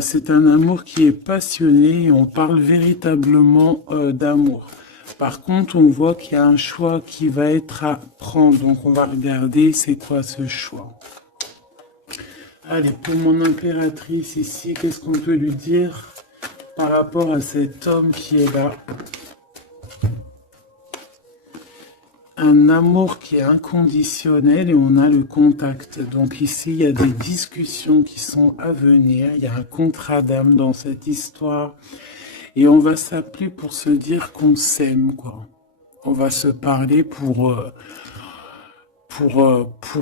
C'est un amour qui est passionné et on parle véritablement d'amour. Par contre, on voit qu'il y a un choix qui va être à prendre. Donc, on va regarder c'est quoi ce choix. Allez, pour mon impératrice ici, qu'est-ce qu'on peut lui dire par rapport à cet homme qui est là? Un amour qui est inconditionnel et on a le contact. Donc ici, il y a des discussions qui sont à venir. Il y a un contrat d'âme dans cette histoire. Et on va s'appeler pour se dire qu'on s'aime, quoi. On va se parler pour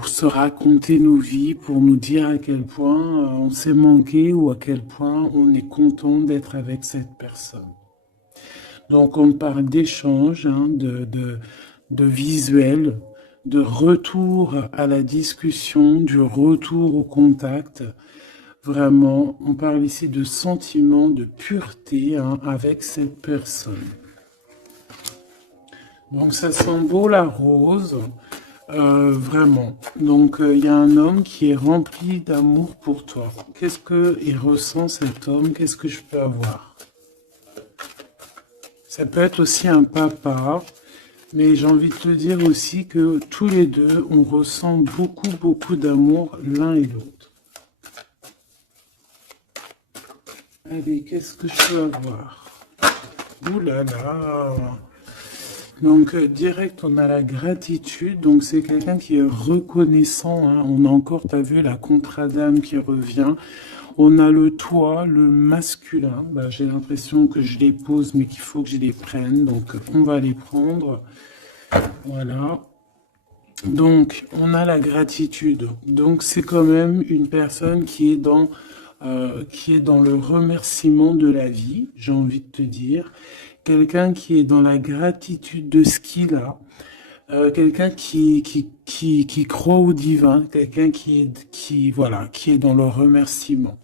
se raconter nos vies, pour nous dire à quel point on s'est manqué ou à quel point on est content d'être avec cette personne. Donc on parle d'échange, hein, de visuel, de retour à la discussion, du retour au contact. Vraiment, on parle ici de sentiment, de pureté, hein, avec cette personne. Donc ça sent beau la rose, vraiment. Donc il y a un homme qui est rempli d'amour pour toi. Qu'est-ce qu'il ressent cet homme? Qu'est-ce que je peux avoir? Ça peut être aussi un papa. Mais j'ai envie de te dire aussi que tous les deux, on ressent beaucoup, beaucoup d'amour l'un et l'autre. Allez, qu'est-ce que je peux avoir? Ouh là là! Donc, direct, on a la gratitude. Donc, c'est quelqu'un qui est reconnaissant, hein. On a encore, tu as vu, la contrat d'âme qui revient. On a le toi, le masculin. Bah, j'ai l'impression que je les pose, mais qu'il faut que je les prenne. Donc, on va les prendre. Voilà. Donc, on a la gratitude. Donc, c'est quand même une personne qui est dans le remerciement de la vie, j'ai envie de te dire. Quelqu'un qui est dans la gratitude de ce qu'il a. Quelqu'un qui croit au divin. Quelqu'un voilà, qui est dans le remerciement.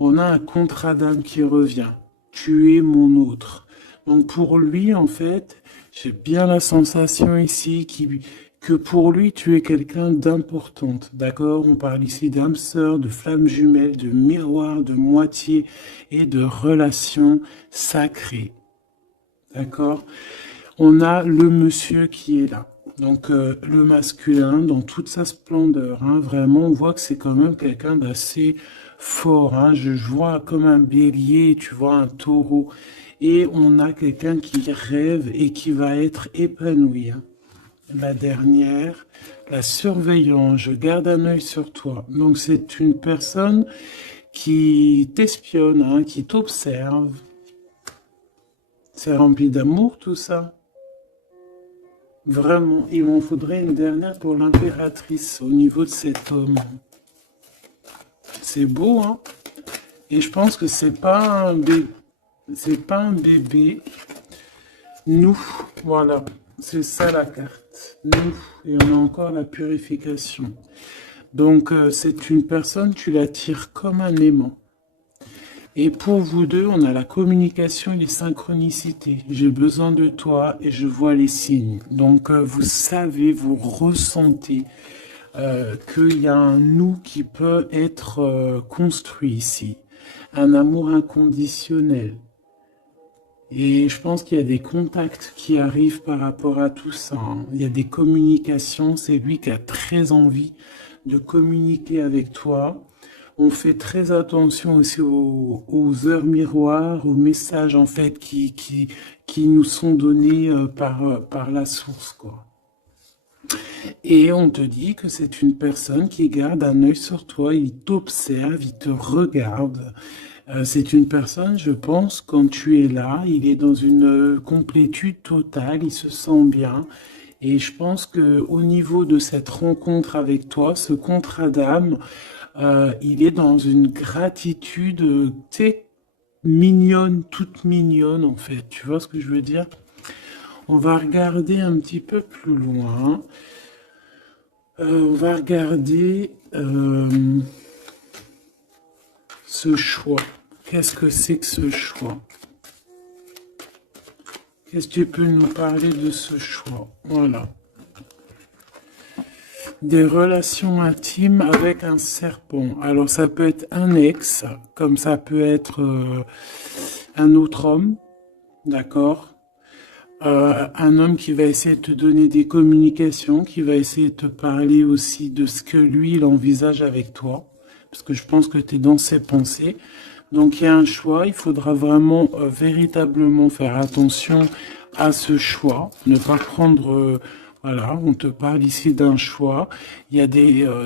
On a un contrat d'âme qui revient. Tu es mon autre. Donc, pour lui, en fait, j'ai bien la sensation ici que pour lui, tu es quelqu'un d'importante, d'accord? On parle ici d'âme sœur, de flamme jumelle, de miroir, de moitié et de relation sacrée, d'accord? On a le monsieur qui est là. Donc, le masculin, dans toute sa splendeur, hein, vraiment, on voit que c'est quand même quelqu'un d'assez fort, hein. Je vois comme un bélier, tu vois, un taureau. Et on a quelqu'un qui rêve et qui va être épanoui, hein. La dernière, la surveillance, je garde un œil sur toi. Donc c'est une personne qui t'espionne, hein, qui t'observe. C'est rempli d'amour tout ça. Vraiment, il m'en faudrait une dernière pour l'impératrice au niveau de cet homme. C'est beau, hein? Et je pense que c'est pas un bébé. C'est pas un bébé. Nous, voilà. C'est ça la carte. Nous, et on a encore la purification. Donc, c'est une personne, tu l'attires comme un aimant. Et pour vous deux, on a la communication et les synchronicités. J'ai besoin de toi et je vois les signes. Donc, vous savez, vous ressentez qu'il y a un nous qui peut être construit ici. Un amour inconditionnel. Et je pense qu'il y a des contacts qui arrivent par rapport à tout ça, hein. Il y a des communications, c'est lui qui a très envie de communiquer avec toi. On fait très attention aussi aux heures miroirs, aux messages en fait qui nous sont donnés par la source, quoi. Et on te dit que c'est une personne qui garde un œil sur toi, il t'observe, il te regarde. C'est une personne, je pense, quand tu es là, il est dans une complétude totale, il se sent bien. Et je pense que au niveau de cette rencontre avec toi, ce contrat d'âme, il est dans une gratitude, tu sais, mignonne, toute mignonne en fait. Tu vois ce que je veux dire? On va regarder un petit peu plus loin. On va regarder ce choix. Qu'est-ce que c'est que ce choix? Qu'est-ce que tu peux nous parler de ce choix? Voilà. des relations intimes avec un serpent. Alors ça peut être un ex, comme ça peut être un autre homme, d'accord? Un homme qui va essayer de te donner des communications, qui va essayer de te parler aussi de ce que lui, il envisage avec toi, parce que je pense que tu es dans ses pensées. Donc il y a un choix, il faudra vraiment véritablement faire attention à ce choix, ne pas prendre, voilà, on te parle ici d'un choix. Il y a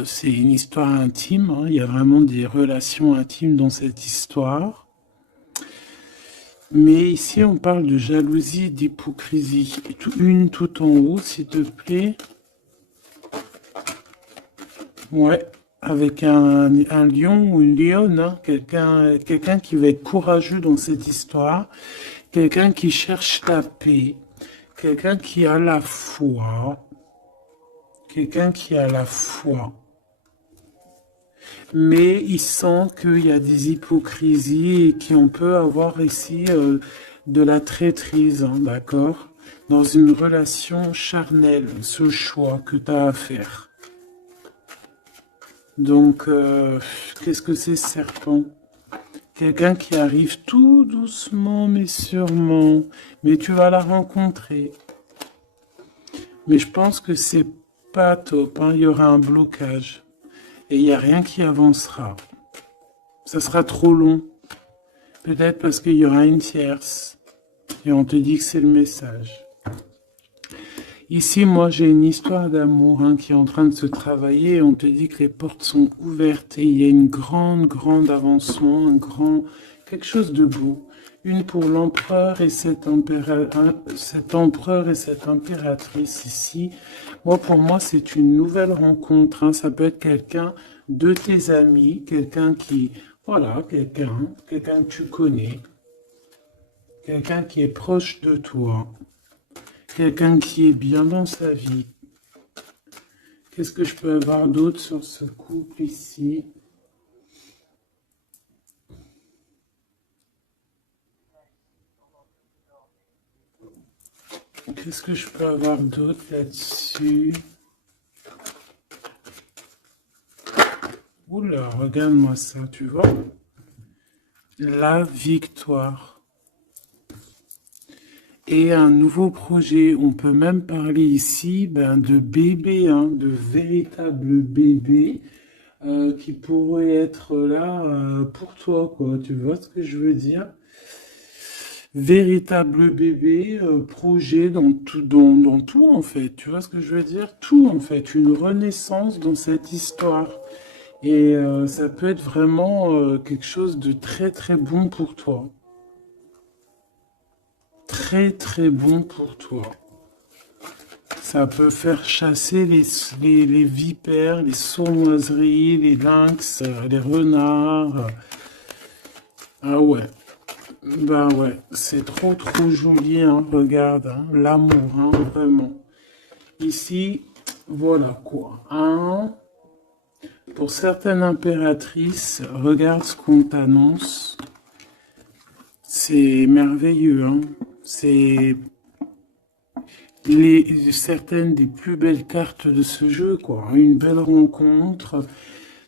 c'est une histoire intime, hein, il y a vraiment des relations intimes dans cette histoire. Mais ici, on parle de jalousie et d'hypocrisie. Une tout en haut, s'il te plaît. Ouais, avec un lion ou une lionne, hein. Quelqu'un qui va être courageux dans cette histoire. Quelqu'un qui cherche la paix. Quelqu'un qui a la foi. Quelqu'un qui a la foi. Mais il sent qu'il y a des hypocrisies et qu'on peut avoir ici de la traîtrise, hein, d'accord? Dans une relation charnelle, ce choix que tu as à faire. Donc, qu'est-ce que c'est, serpent? Quelqu'un qui arrive tout doucement mais sûrement, mais tu vas la rencontrer. Mais je pense que c'est pas top, hein. Il y aura un blocage et il n'y a rien qui avancera. Ça sera trop long. Peut-être parce qu'il y aura une tierce et on te dit que c'est le message. Ici, moi, j'ai une histoire d'amour, hein, qui est en train de se travailler et on te dit que les portes sont ouvertes et il y a une grande avancement, quelque chose de beau. Une pour l'empereur et cet empereur et cette impératrice ici. Moi, pour moi, c'est une nouvelle rencontre, hein. Ça peut être quelqu'un de tes amis, quelqu'un qui, voilà, quelqu'un que tu connais, quelqu'un qui est proche de toi, quelqu'un qui est bien dans sa vie. Qu'est-ce que je peux avoir d'autre sur ce couple ici? Qu'est-ce que je peux avoir d'autre là-dessus? Oula, regarde-moi ça, tu vois? La victoire. Et un nouveau projet, on peut même parler ici de bébés, hein, de véritables bébés qui pourraient être là pour toi, quoi. Tu vois ce que je veux dire? Véritable bébé, projet dans tout en fait. Tu vois ce que je veux dire? Tout en fait, une renaissance dans cette histoire. Et ça peut être vraiment quelque chose de très bon pour toi. Très bon pour toi. Ça peut faire chasser les vipères, les sournoiseries, les lynx, les renards. Ah ouais. Bah ouais, c'est trop joli, hein, regarde, hein, l'amour, hein, vraiment. Ici, voilà quoi, hein. Pour certaines impératrices, regarde ce qu'on t'annonce. C'est merveilleux, hein. C'est certaines des plus belles cartes de ce jeu, quoi. Une belle rencontre.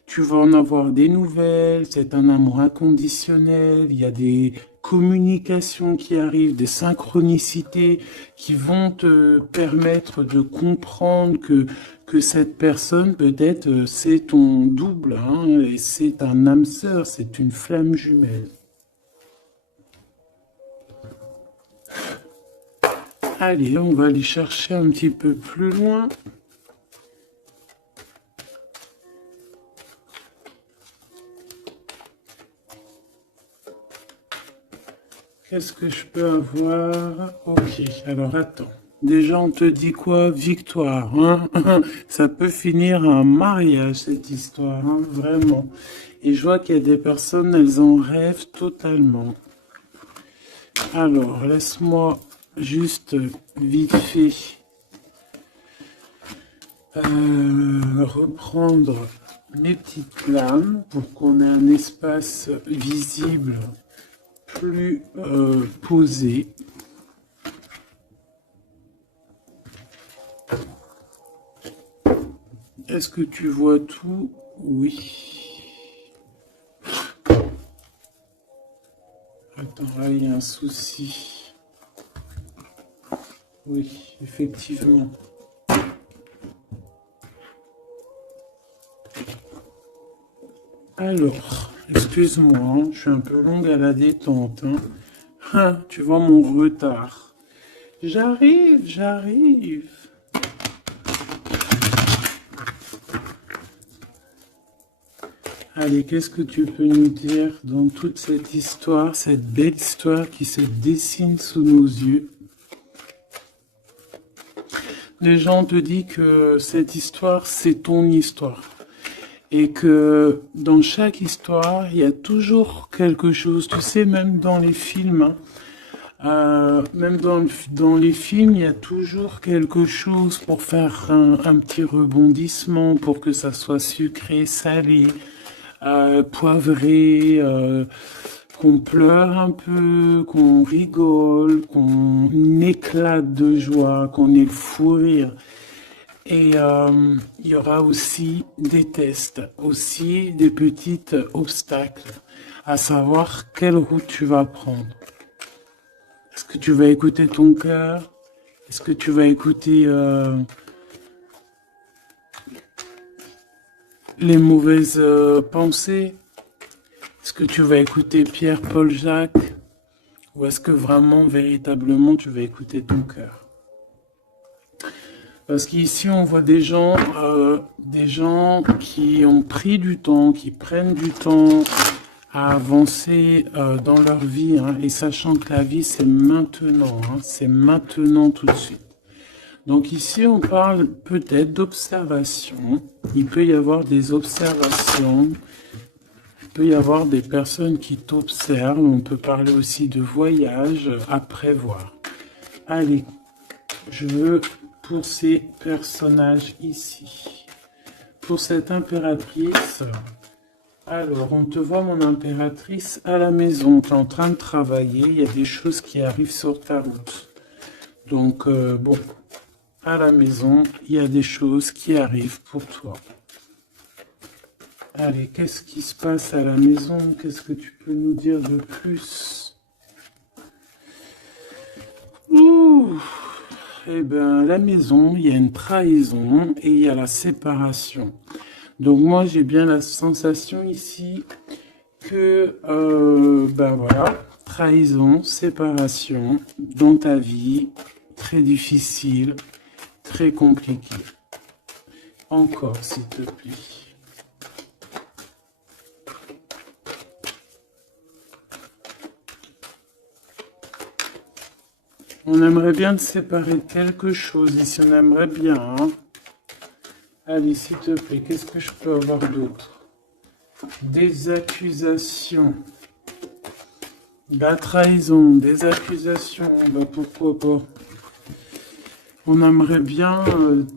Tu vas en avoir des nouvelles, c'est un amour inconditionnel, il y a des communications qui arrivent, des synchronicités qui vont te permettre de comprendre que cette personne, peut-être, c'est ton double, hein, et c'est un âme sœur, c'est une flamme jumelle. Allez, on va aller chercher un petit peu plus loin. Qu'est-ce que je peux avoir? Ok, alors attends. Déjà, on te dit quoi? Victoire, hein? Ça peut finir un mariage, cette histoire, hein, vraiment. Et je vois qu'il y a des personnes, elles en rêvent totalement. Alors, laisse-moi juste vite fait reprendre mes petites lames pour qu'on ait un espace visible plus posé. Est-ce que tu vois tout? Oui. Attends, là, il y a un souci. Oui, effectivement. Alors, excuse-moi, hein, je suis un peu longue à la détente. Hein. Ah, tu vois mon retard. J'arrive, j'arrive. Allez, qu'est-ce que tu peux nous dire dans toute cette histoire, cette belle histoire qui se dessine sous nos yeux? Déjà, on te dit que cette histoire, c'est ton histoire. Et que dans chaque histoire, il y a toujours quelque chose. Tu sais, même dans les films, hein, même dans les films, il y a toujours quelque chose pour faire un petit rebondissement, pour que ça soit sucré, salé, poivré, qu'on pleure un peu, qu'on rigole, qu'on éclate de joie, qu'on ait le fou rire. Et il y aura aussi des tests, aussi des petits obstacles, à savoir quelle route tu vas prendre. Est-ce que tu vas écouter ton cœur? Est-ce que tu vas écouter les mauvaises pensées? Est-ce que tu vas écouter Pierre, Paul, Jacques? Ou est-ce que vraiment, véritablement, tu vas écouter ton cœur? Parce qu'ici, on voit des gens qui ont pris du temps, qui prennent du temps à avancer dans leur vie, hein, et sachant que la vie, c'est maintenant, hein, c'est maintenant tout de suite. Donc ici, on parle peut-être d'observation. Il peut y avoir des observations. Il peut y avoir des personnes qui t'observent. On peut parler aussi de voyage à prévoir. Allez, je veux pour ces personnages ici. Pour cette impératrice, alors on te voit mon impératrice à la maison. Tu es en train de travailler. Il y a des choses qui arrivent sur ta route. Donc bon, à la maison, il y a des choses qui arrivent pour toi. Allez, qu'est-ce qui se passe à la maison? Qu'est-ce que tu peux nous dire de plus? Ouh, eh bien, à la maison, il y a une trahison et il y a la séparation. Donc moi, j'ai bien la sensation ici que, ben voilà, trahison, séparation dans ta vie, très difficile, très compliqué. Encore, s'il te plaît. On aimerait bien te séparer de quelque chose ici, on aimerait bien. Hein. Allez, s'il te plaît, qu'est-ce que je peux avoir d'autre? Des accusations. La trahison, des accusations, bah pourquoi pas. On aimerait bien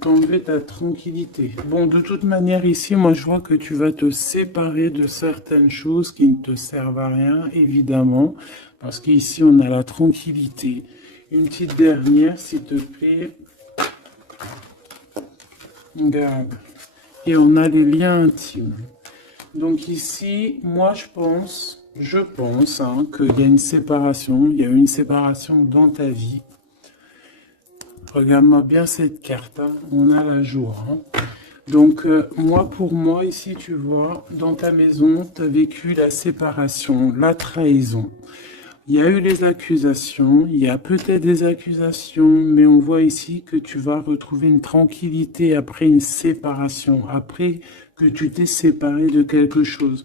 t'enlever ta tranquillité. Bon, de toute manière, ici, moi, je vois que tu vas te séparer de certaines choses qui ne te servent à rien, évidemment, parce qu'ici, on a la tranquillité. Une petite dernière, s'il te plaît. Regarde. Et on a les liens intimes. Donc ici, moi, je pense hein, qu'il y a une séparation. Il y a eu une séparation dans ta vie. Regarde-moi bien cette carte, hein. On a la joie. Hein. Donc, moi, pour moi, ici, tu vois, dans ta maison, tu as vécu la séparation, la trahison. Il y a eu les accusations, il y a peut-être des accusations, mais on voit ici que tu vas retrouver une tranquillité après une séparation, après que tu t'es séparé de quelque chose.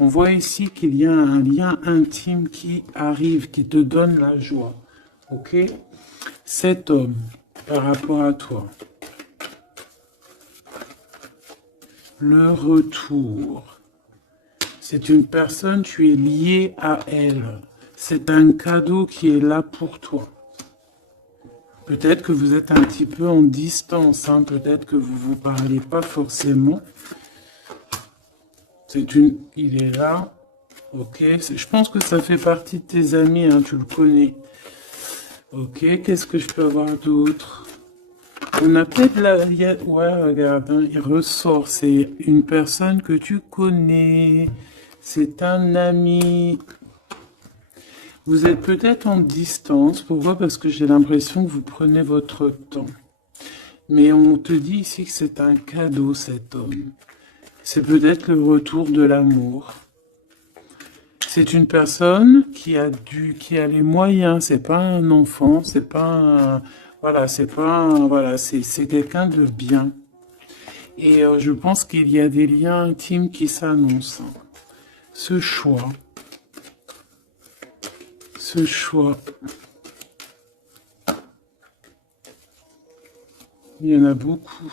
On voit ici qu'il y a un lien intime qui arrive, qui te donne la joie. Ok? Cet homme, par rapport à toi, le retour, c'est une personne, tu es lié à elle. C'est un cadeau qui est là pour toi. Peut-être que vous êtes un petit peu en distance, hein, peut-être que vous ne vous parlez pas forcément. Il est là, ok. Je pense que ça fait partie de tes amis, hein, tu le connais. Ok, qu'est-ce que je peux avoir d'autre? On a peut-être la... Ouais, regarde, hein, il ressort. C'est une personne que tu connais. C'est un ami. Vous êtes peut-être en distance. Pourquoi? Parce que j'ai l'impression que vous prenez votre temps. Mais on te dit ici que c'est un cadeau, cet homme. C'est peut-être le retour de l'amour. C'est une personne qui a les moyens. C'est pas un enfant. C'est pas un, voilà, c'est pas un, voilà, c'est quelqu'un de bien. Et je pense qu'il y a des liens intimes qui s'annoncent. Ce choix, ce choix. Il y en a beaucoup.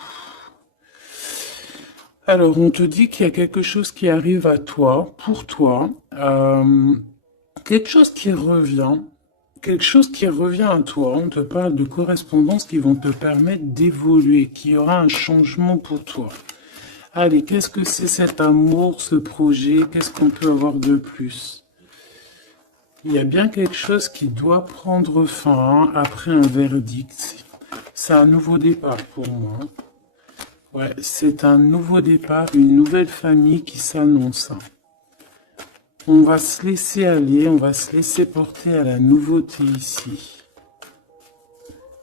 Alors, on te dit qu'il y a quelque chose qui arrive à toi, pour toi, quelque chose qui revient, quelque chose qui revient à toi. On te parle de correspondances qui vont te permettre d'évoluer, qu'il y aura un changement pour toi. Allez, qu'est-ce que c'est cet amour, ce projet? Qu'est-ce qu'on peut avoir de plus? Il y a bien quelque chose qui doit prendre fin hein, après un verdict. C'est un nouveau départ pour moi. Ouais, c'est un nouveau départ, une nouvelle famille qui s'annonce. On va se laisser aller, on va se laisser porter à la nouveauté ici.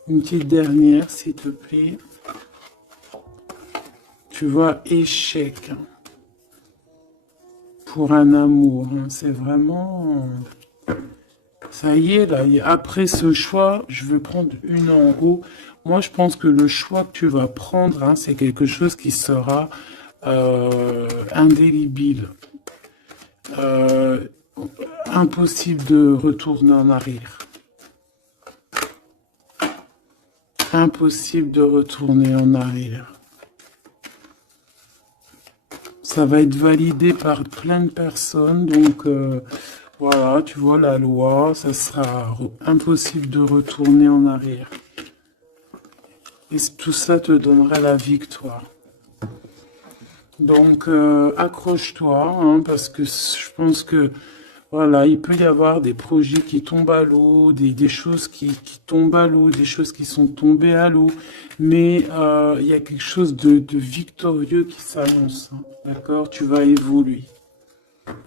Une petite dernière, s'il te plaît. Tu vois, échec. Pour un amour, hein, c'est vraiment... Ça y est, là, après ce choix, je veux prendre une en haut. Moi, je pense que le choix que tu vas prendre, hein, c'est quelque chose qui sera indélébile. Impossible de retourner en arrière. Impossible de retourner en arrière. Ça va être validé par plein de personnes, donc voilà, tu vois la loi, ça sera impossible de retourner en arrière. Et tout ça te donnera la victoire. Donc accroche-toi, hein, parce que je pense que voilà, il peut y avoir des projets qui tombent à l'eau, des choses qui tombent à l'eau, des choses qui sont tombées à l'eau, mais il y a quelque chose de victorieux qui s'annonce, hein, d'accord? Tu vas évoluer.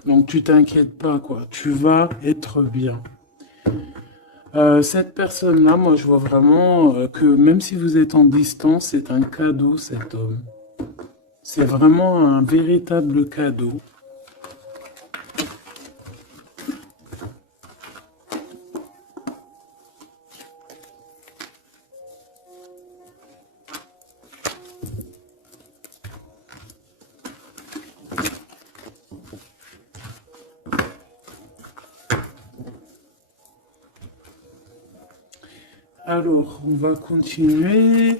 Donc tu t'inquiètes pas, quoi. Tu vas être bien. Cette personne-là, moi je vois vraiment que même si vous êtes en distance, c'est un cadeau, cet homme. C'est vraiment un véritable cadeau. Alors, on va continuer.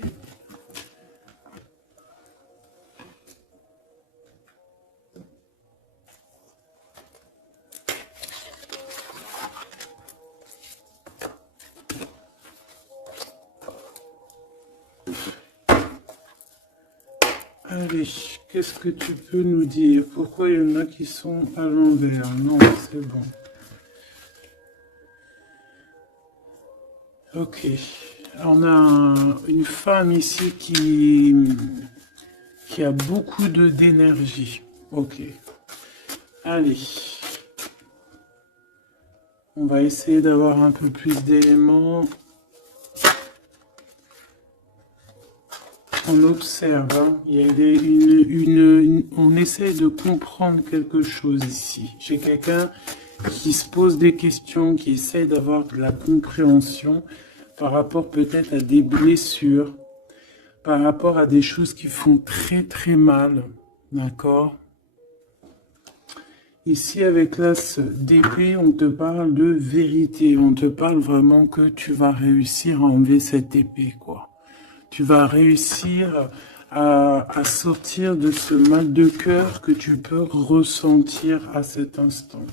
Allez, qu'est-ce que tu peux nous dire? Pourquoi il y en a qui sont à l'envers? Non, c'est bon. Ok. On a une femme ici qui a beaucoup d'énergie. Ok. Allez. On va essayer d'avoir un peu plus d'éléments. On observe, hein. Il y a on essaie de comprendre quelque chose ici. J'ai quelqu'un qui se pose des questions, qui essaie d'avoir de la compréhension par rapport peut-être à des blessures, par rapport à des choses qui font très très mal, d'accord? Ici, avec l'as d'épée, on te parle de vérité, on te parle vraiment que tu vas réussir à enlever cette épée, quoi. Tu vas réussir à sortir de ce mal de cœur que tu peux ressentir à cet instant.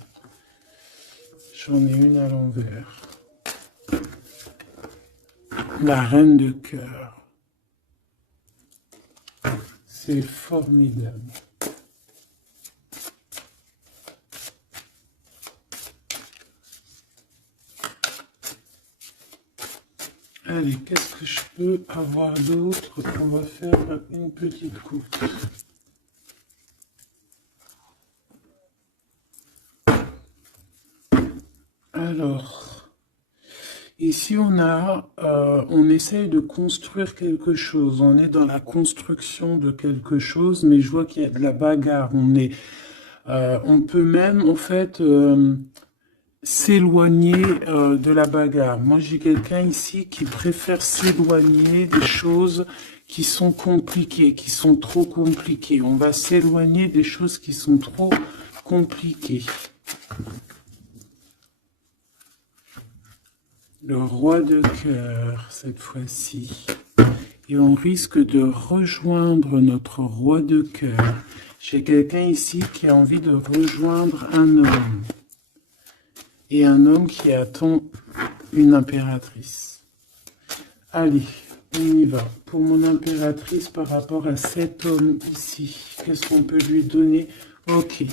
J'en ai une à l'envers. La reine de cœur. C'est formidable. Allez, qu'est-ce que je peux avoir d'autre? On va faire une petite coupe. Alors, ici on essaye de construire quelque chose. On est dans la construction de quelque chose, mais je vois qu'il y a de la bagarre. On peut même, en fait, s'éloigner de la bagarre. Moi, j'ai quelqu'un ici qui préfère s'éloigner des choses qui sont compliquées, qui sont trop compliquées. On va s'éloigner des choses qui sont trop compliquées. Le roi de cœur, cette fois-ci. Et on risque de rejoindre notre roi de cœur. J'ai quelqu'un ici qui a envie de rejoindre un homme. Et un homme qui attend une impératrice. Allez, on y va. Pour mon impératrice, par rapport à cet homme ici, qu'est-ce qu'on peut lui donner? Ok.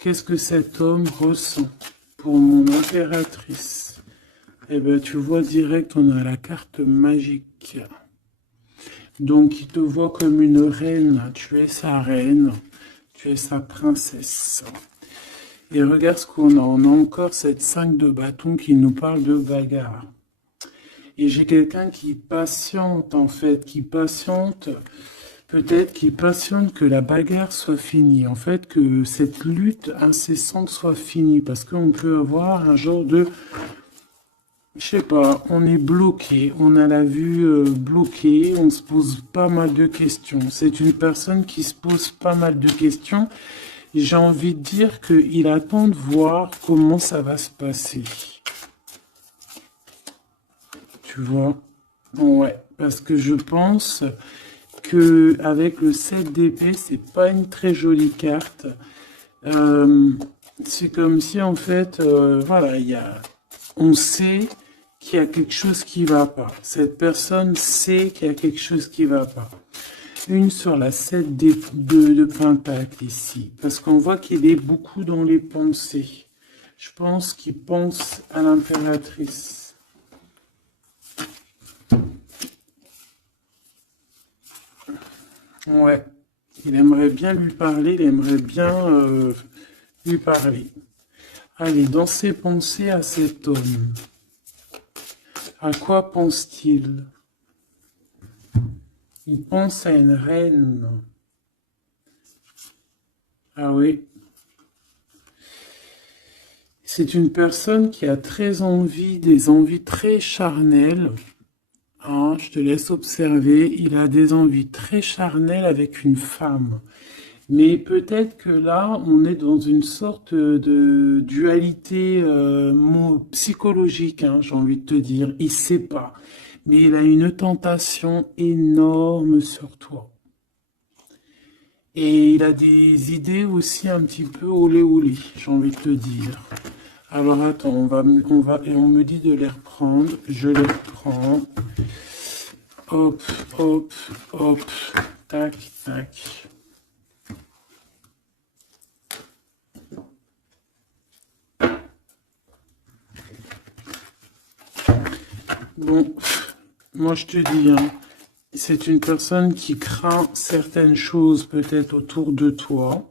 Qu'est-ce que cet homme ressent pour mon impératrice? Eh bien, tu vois direct, on a la carte magique. Donc, il te voit comme une reine. Tu es sa reine. Tu es sa princesse. Et regarde ce qu'on a. On a encore cette 5 de bâton qui nous parle de bagarre. Et j'ai quelqu'un qui patiente, en fait. Qui patiente, peut-être qui patiente que la bagarre soit finie. En fait, que cette lutte incessante soit finie. Parce qu'on peut avoir un genre de... Je sais pas, on est bloqué, on a la vue bloquée, on se pose pas mal de questions. C'est une personne qui se pose pas mal de questions. J'ai envie de dire qu'il attend de voir comment ça va se passer. Tu vois? Ouais, parce que je pense que avec le 7 d'épée, c'est pas une très jolie carte. C'est comme si en fait, voilà, on sait qu'il y a quelque chose qui va pas. Cette personne sait qu'il y a quelque chose qui va pas. Une sur la 7 de Pentacle ici. Parce qu'on voit qu'il est beaucoup dans les pensées. Je pense qu'il pense à l'impératrice. Ouais. Il aimerait bien lui parler. Il aimerait bien lui parler. Allez, dans ses pensées à cet homme. À quoi pense-t-il? Il pense à une reine. Ah oui. C'est une personne qui a très envie, des envies très charnelles. Hein, je te laisse observer. Il a des envies très charnelles avec une femme. Mais peut-être que là, on est dans une sorte de dualité psychologique, hein, j'ai envie de te dire. Il sait pas. Mais il a une tentation énorme sur toi. Et il a des idées aussi un petit peu olé olé, j'ai envie de te dire. Alors attends, et on me dit de les reprendre. Je les reprends. Hop, hop, hop. Tac, tac. Bon, moi je te dis, hein, c'est une personne qui craint certaines choses peut-être autour de toi.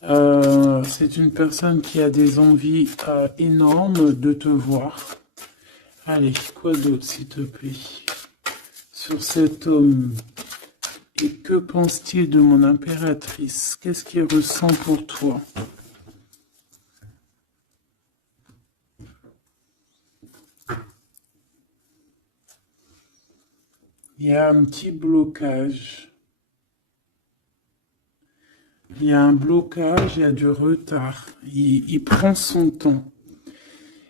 C'est une personne qui a des envies énormes de te voir. Allez, quoi d'autre s'il te plaît? Sur cet homme. Et que pense-t-il de mon impératrice? Qu'est-ce qu'il ressent pour toi? Il y a un petit blocage. Il y a un blocage, il y a du retard. Il prend son temps.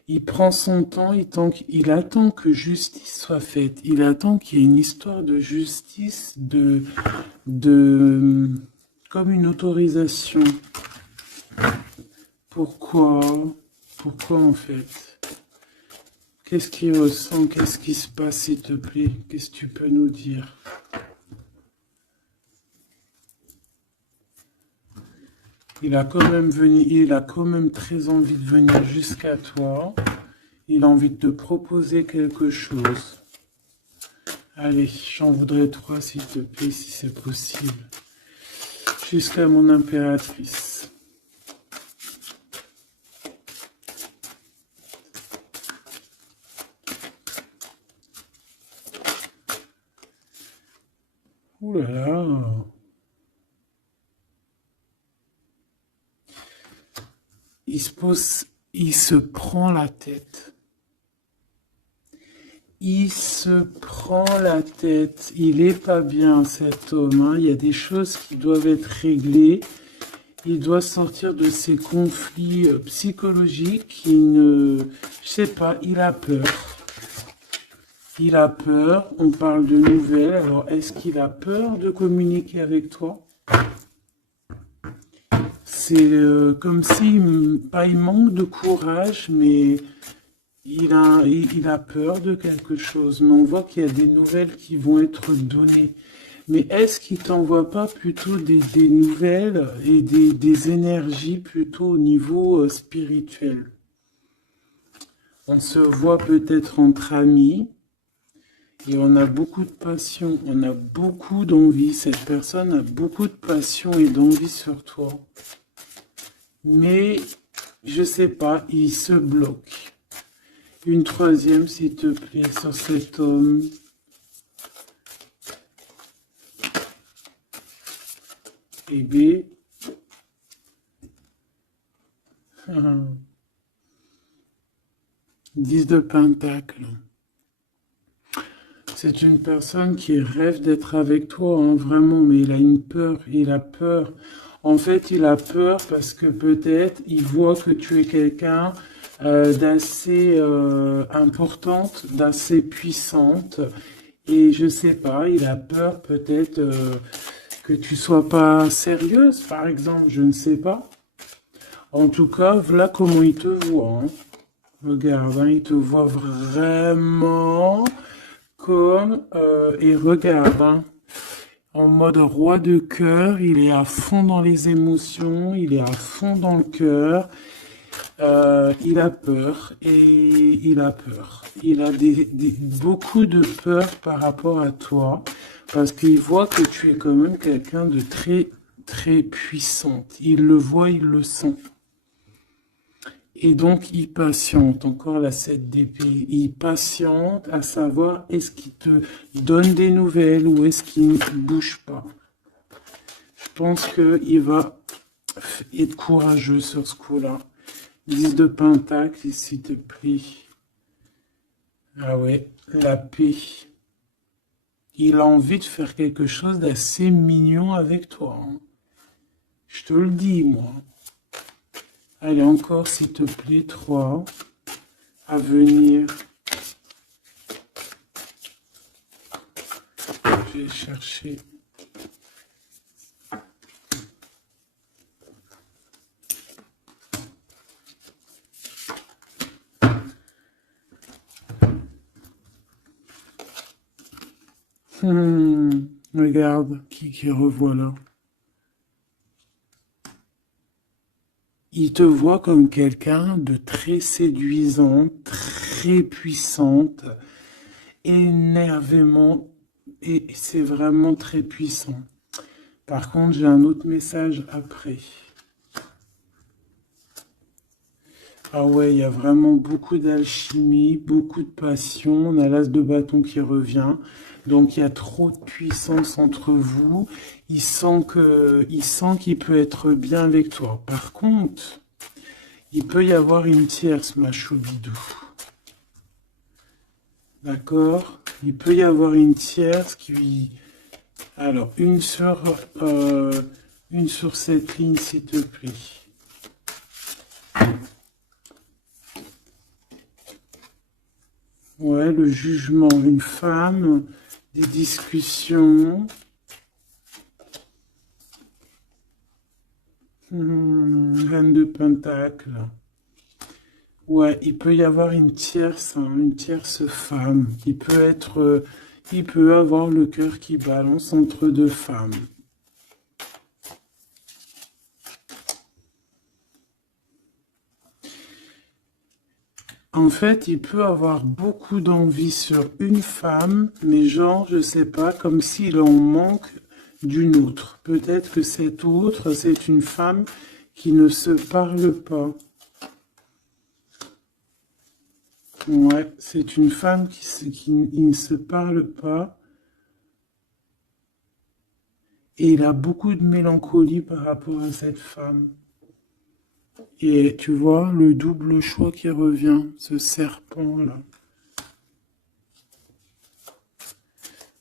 Il prend son temps, il attend que justice soit faite. Il attend qu'il y ait une histoire de justice, comme une autorisation. Pourquoi? Pourquoi en fait? Qu'est-ce qu'il ressent? Qu'est-ce qui se passe, s'il te plaît? Qu'est-ce que tu peux nous dire? Il a quand même très envie de venir jusqu'à toi. Il a envie de te proposer quelque chose. Allez, j'en voudrais 3, s'il te plaît, si c'est possible. Jusqu'à mon impératrice. Ouh là là. Il se prend la tête. Il se prend la tête. Il est pas bien, cet homme, hein. Il y a des choses qui doivent être réglées. Il doit sortir de ses conflits psychologiques. Je sais pas, il a peur. Il a peur. On parle de nouvelles. Alors, est-ce qu'il a peur de communiquer avec toi? C'est comme si, pas il manque de courage, mais il a peur de quelque chose. Mais on voit qu'il y a des nouvelles qui vont être données. Mais est-ce qu'il t'envoie pas plutôt des nouvelles et des énergies plutôt au niveau spirituel? On se voit peut-être entre amis et on a beaucoup de passion, on a beaucoup d'envie. Cette personne a beaucoup de passion et d'envie sur toi. Mais, je sais pas, il se bloque. Une troisième, s'il te plaît, sur cet homme. Et B. 10 de Pentacle. C'est une personne qui rêve d'être avec toi, hein, vraiment, mais il a une peur, il a peur. En fait, il a peur parce que peut-être il voit que tu es quelqu'un d'assez importante, d'assez puissante. Et je sais pas, il a peur peut-être que tu sois pas sérieuse, par exemple, je ne sais pas. En tout cas, voilà comment il te voit, hein. Regarde, hein, il te voit vraiment comme... et regarde, hein, en mode roi de cœur, il est à fond dans les émotions, il est à fond dans le cœur. Il a peur et il a peur. Il a beaucoup de peur par rapport à toi parce qu'il voit que tu es quand même quelqu'un de très, très puissante. Il le voit, il le sent. Et donc, il patiente. Encore la 7 d'épée. Il patiente à savoir est-ce qu'il te donne des nouvelles ou est-ce qu'il ne bouge pas. Je pense qu'il va être courageux sur ce coup-là. 10 de Pentacle, s'il te plaît. Ah ouais, la paix. Il a envie de faire quelque chose d'assez mignon avec toi, hein. Je te le dis, moi. Allez, encore, s'il te plaît, 3. À venir. Je vais chercher. Regarde, qui revoit là. Il te voit comme quelqu'un de très séduisant, très puissante, énervément, et c'est vraiment très puissant. Par contre, j'ai un autre message après. Ah ouais, il y a vraiment beaucoup d'alchimie, beaucoup de passion. On a l'as de bâton qui revient. Donc il y a trop de puissance entre vous. Il sent qu'il peut être bien avec toi. Par contre, il peut y avoir une tierce, ma choubidou. D'accord? Il peut y avoir une tierce qui... Alors, une sur cette ligne, s'il te plaît. Ouais, le jugement, une femme, des discussions. Reine de Pentacle. Ouais, il peut y avoir une tierce femme. Il peut avoir le cœur qui balance entre deux femmes. En fait, il peut avoir beaucoup d'envie sur une femme, mais genre, je sais pas, comme s'il en manque d'une autre. Peut-être que cette autre, c'est une femme qui ne se parle pas. Ouais, c'est une femme qui ne se parle pas. Et il a beaucoup de mélancolie par rapport à cette femme. Et tu vois, le double choix qui revient, ce serpent-là.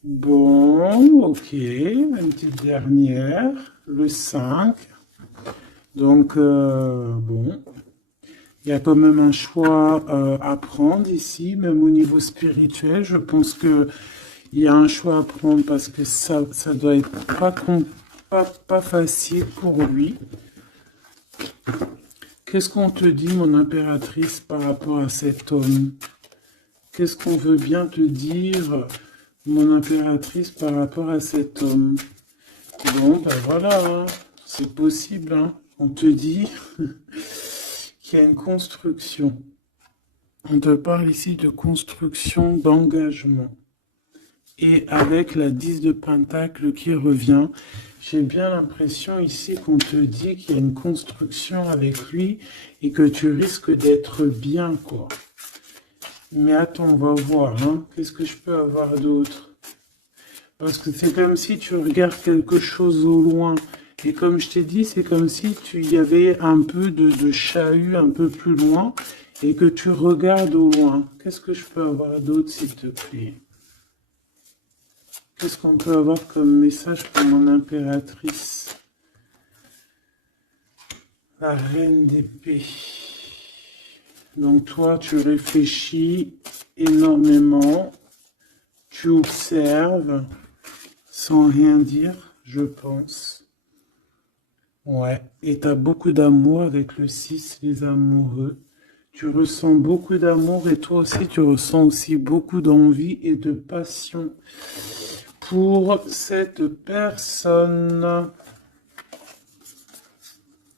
Bon, ok, une petite dernière, le 5. Donc, bon, il y a quand même un choix à prendre ici, même au niveau spirituel. Je pense que il y a un choix à prendre parce que ça doit être pas facile pour lui. Qu'est-ce qu'on te dit, mon impératrice, par rapport à cet homme? Qu'est-ce qu'on veut bien te dire, mon impératrice, par rapport à cet homme? Bon, ben voilà, hein, c'est possible, hein. On te dit qu'il y a une construction. On te parle ici de construction, d'engagement. Et avec la 10 de Pentacle qui revient, j'ai bien l'impression ici qu'on te dit qu'il y a une construction avec lui et que tu risques d'être bien, quoi. Mais attends, on va voir, hein. Qu'est-ce que je peux avoir d'autre? Parce que c'est comme si tu regardes quelque chose au loin. Et comme je t'ai dit, c'est comme si tu y avait un peu de chahut un peu plus loin et que tu regardes au loin. Qu'est-ce que je peux avoir d'autre, s'il te plaît? Qu'est-ce qu'on peut avoir comme message pour mon impératrice? La reine d'épée. Donc toi, tu réfléchis énormément, tu observes, sans rien dire, je pense. Ouais, et tu as beaucoup d'amour avec le 6, les amoureux. Tu ressens beaucoup d'amour et toi aussi, tu ressens aussi beaucoup d'envie et de passion pour cette personne.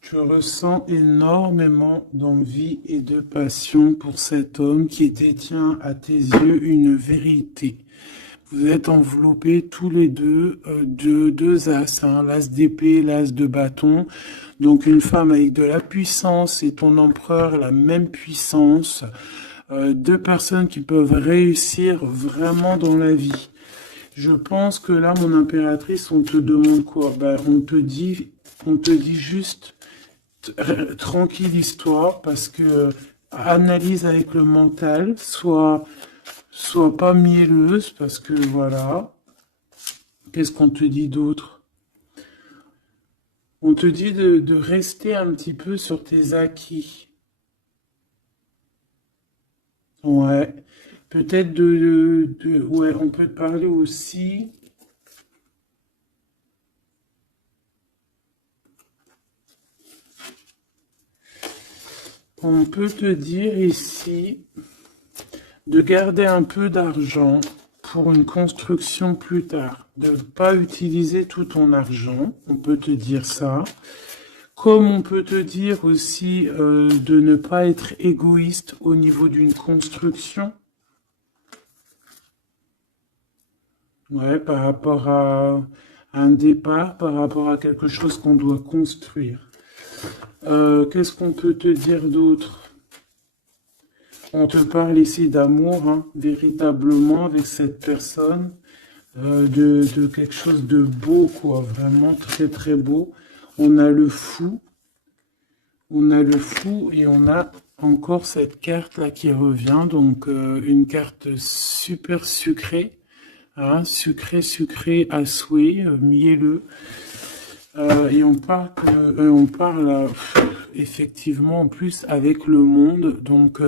Tu ressens énormément d'envie et de passion pour cet homme qui détient à tes yeux une vérité. Vous êtes enveloppés tous les deux de deux as, hein, l'as d'épée, l'as de bâton. Donc une femme avec de la puissance et ton empereur la même puissance. Deux personnes qui peuvent réussir vraiment dans la vie. Je pense que là, mon impératrice, on te demande quoi? Ben, on te dit juste tranquille histoire parce que analyse avec le mental, soit pas mielleuse parce que voilà. Qu'est-ce qu'on te dit d'autre? On te dit de rester un petit peu sur tes acquis. Ouais. Peut-être ouais, on peut parler aussi. On peut te dire ici de garder un peu d'argent pour une construction plus tard, de ne pas utiliser tout ton argent, on peut te dire ça. Comme on peut te dire aussi de ne pas être égoïste au niveau d'une construction. Ouais, par rapport à un départ, par rapport à quelque chose qu'on doit construire. Qu'est-ce qu'on peut te dire d'autre? On te parle ici d'amour, hein, véritablement, avec cette personne, de quelque chose de beau, quoi, vraiment très très beau. On a le fou, et on a encore cette carte-là qui revient, donc une carte super sucrée, hein, sucrée à souhait, mielleux. Et on parle effectivement en plus avec le monde, donc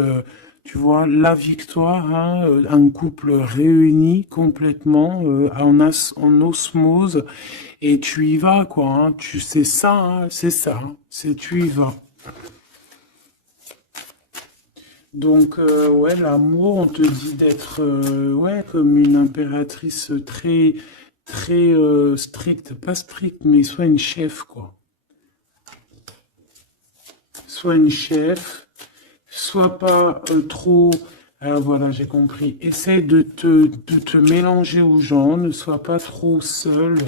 tu vois la victoire, hein, un couple réuni complètement en osmose, et tu y vas quoi, hein, c'est ça, hein, c'est ça, hein, c'est tu y vas. Donc ouais, l'amour, on te dit d'être ouais comme une impératrice très stricte, pas stricte, mais soit une chef quoi. Soit une chef, Sois pas trop... Ah, voilà, j'ai compris. Essaye de te mélanger aux gens. Ne sois pas trop seul,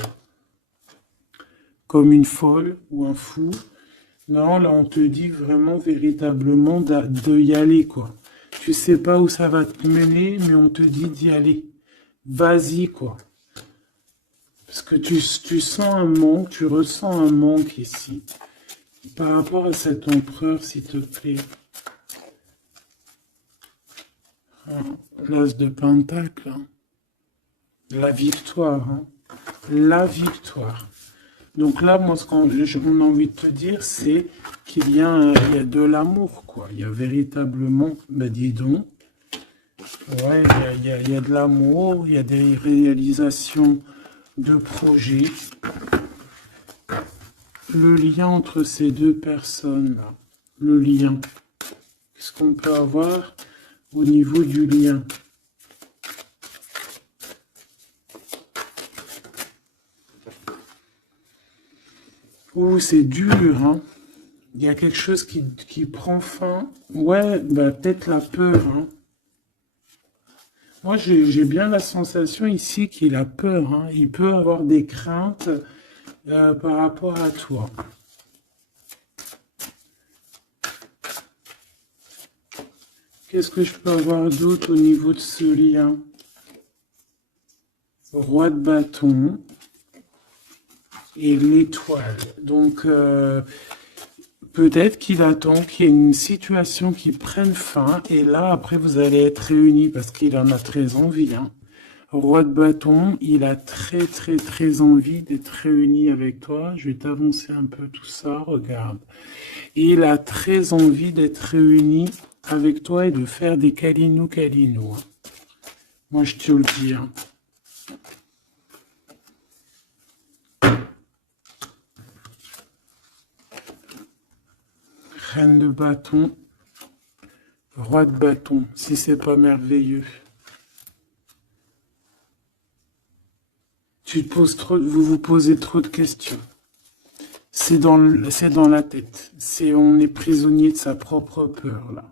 comme une folle ou un fou. Non, là, on te dit vraiment, véritablement, de y aller, quoi. Tu sais pas où ça va te mener, mais on te dit d'y aller. Vas-y, quoi. Parce que tu sens un manque, tu ressens un manque ici. Par rapport à cet empereur, s'il te plaît. L'as de Pentacle. Hein. La victoire. Hein. La victoire. Donc là, moi, ce qu'on a envie de te dire, c'est qu'il y a, il y a de l'amour, quoi. Il y a véritablement, ben dis donc, ouais, il y a de l'amour, il y a des réalisations de projets. Le lien entre ces deux personnes, là, le lien, qu'est-ce qu'on peut avoir au niveau du lien? Oh, c'est dur, hein. Il y a quelque chose qui prend fin. Ouais, bah, peut-être la peur, hein. Moi, j'ai bien la sensation ici qu'il a peur, hein. Il peut avoir des craintes par rapport à toi. Qu'est-ce que je peux avoir d'autre au niveau de ce lien? Roi de bâton et l'étoile. Donc, peut-être qu'il attend qu'il y ait une situation qui prenne fin. Et là, après, vous allez être réunis parce qu'il en a très envie. Hein. Roi de bâton, il a très, très, très envie d'être réuni avec toi. Je vais t'avancer un peu tout ça. Regarde. Et il a très envie d'être réuni avec toi et de faire des câlinou. Hein. Moi, je te le dis. Hein. Reine de bâton, roi de bâton, si c'est pas merveilleux. Vous vous posez trop de questions. C'est dans la tête. On est prisonnier de sa propre peur, là.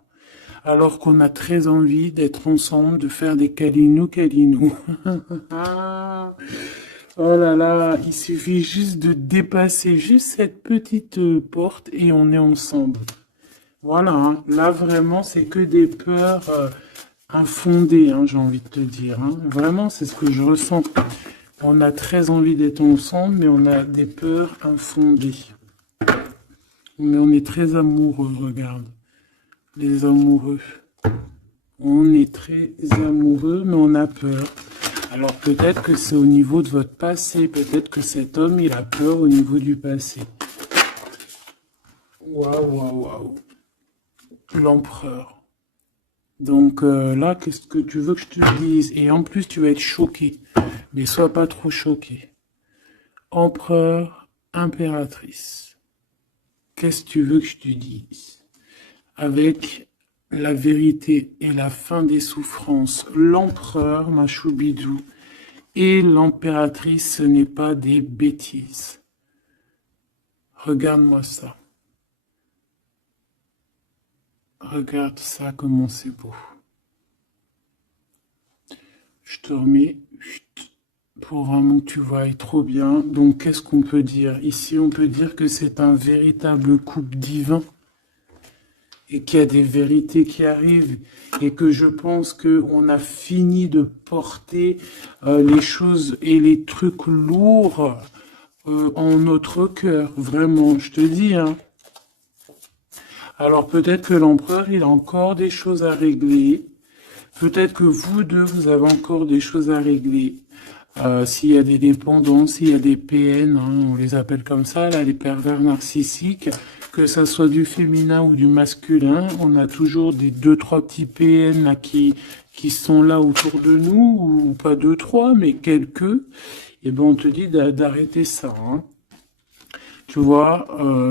Alors qu'on a très envie d'être ensemble, de faire des câlinou. Oh là là, il suffit juste de dépasser juste cette petite porte et on est ensemble. Voilà, hein. Là vraiment c'est que des peurs infondées, hein, j'ai envie de te dire. Hein. Vraiment c'est ce que je ressens. On a très envie d'être ensemble, mais on a des peurs infondées. Mais on est très amoureux, regarde. Les amoureux. On est très amoureux, mais on a peur. Alors peut-être que c'est au niveau de votre passé, peut-être que cet homme, il a peur au niveau du passé. Waouh. L'empereur. Donc là, qu'est-ce que tu veux que je te dise? Et en plus, tu vas être choqué. Mais sois pas trop choqué. Empereur, impératrice. Qu'est-ce que tu veux que je te dise? Avec la vérité et la fin des souffrances, l'empereur, ma choubidou, et l'impératrice, ce n'est pas des bêtises. Regarde-moi ça. Regarde ça, comment c'est beau. Je te remets pour vraiment que tu vois trop bien. Donc, qu'est-ce qu'on peut dire? Ici, on peut dire que c'est un véritable couple divin et qu'il y a des vérités qui arrivent et que je pense qu'on a fini de porter les choses et les trucs lourds en notre cœur. Vraiment, je te dis, hein. Alors peut-être que l'empereur, il a encore des choses à régler. Peut-être que vous deux, vous avez encore des choses à régler. S'il y a des dépendances, s'il y a des PN, hein, on les appelle comme ça, là, les pervers narcissiques, que ça soit du féminin ou du masculin, on a toujours des 2-3 petits PN là, qui sont là autour de nous, ou pas 2-3, mais quelques. Et ben on te dit d'arrêter ça. Hein. Tu vois,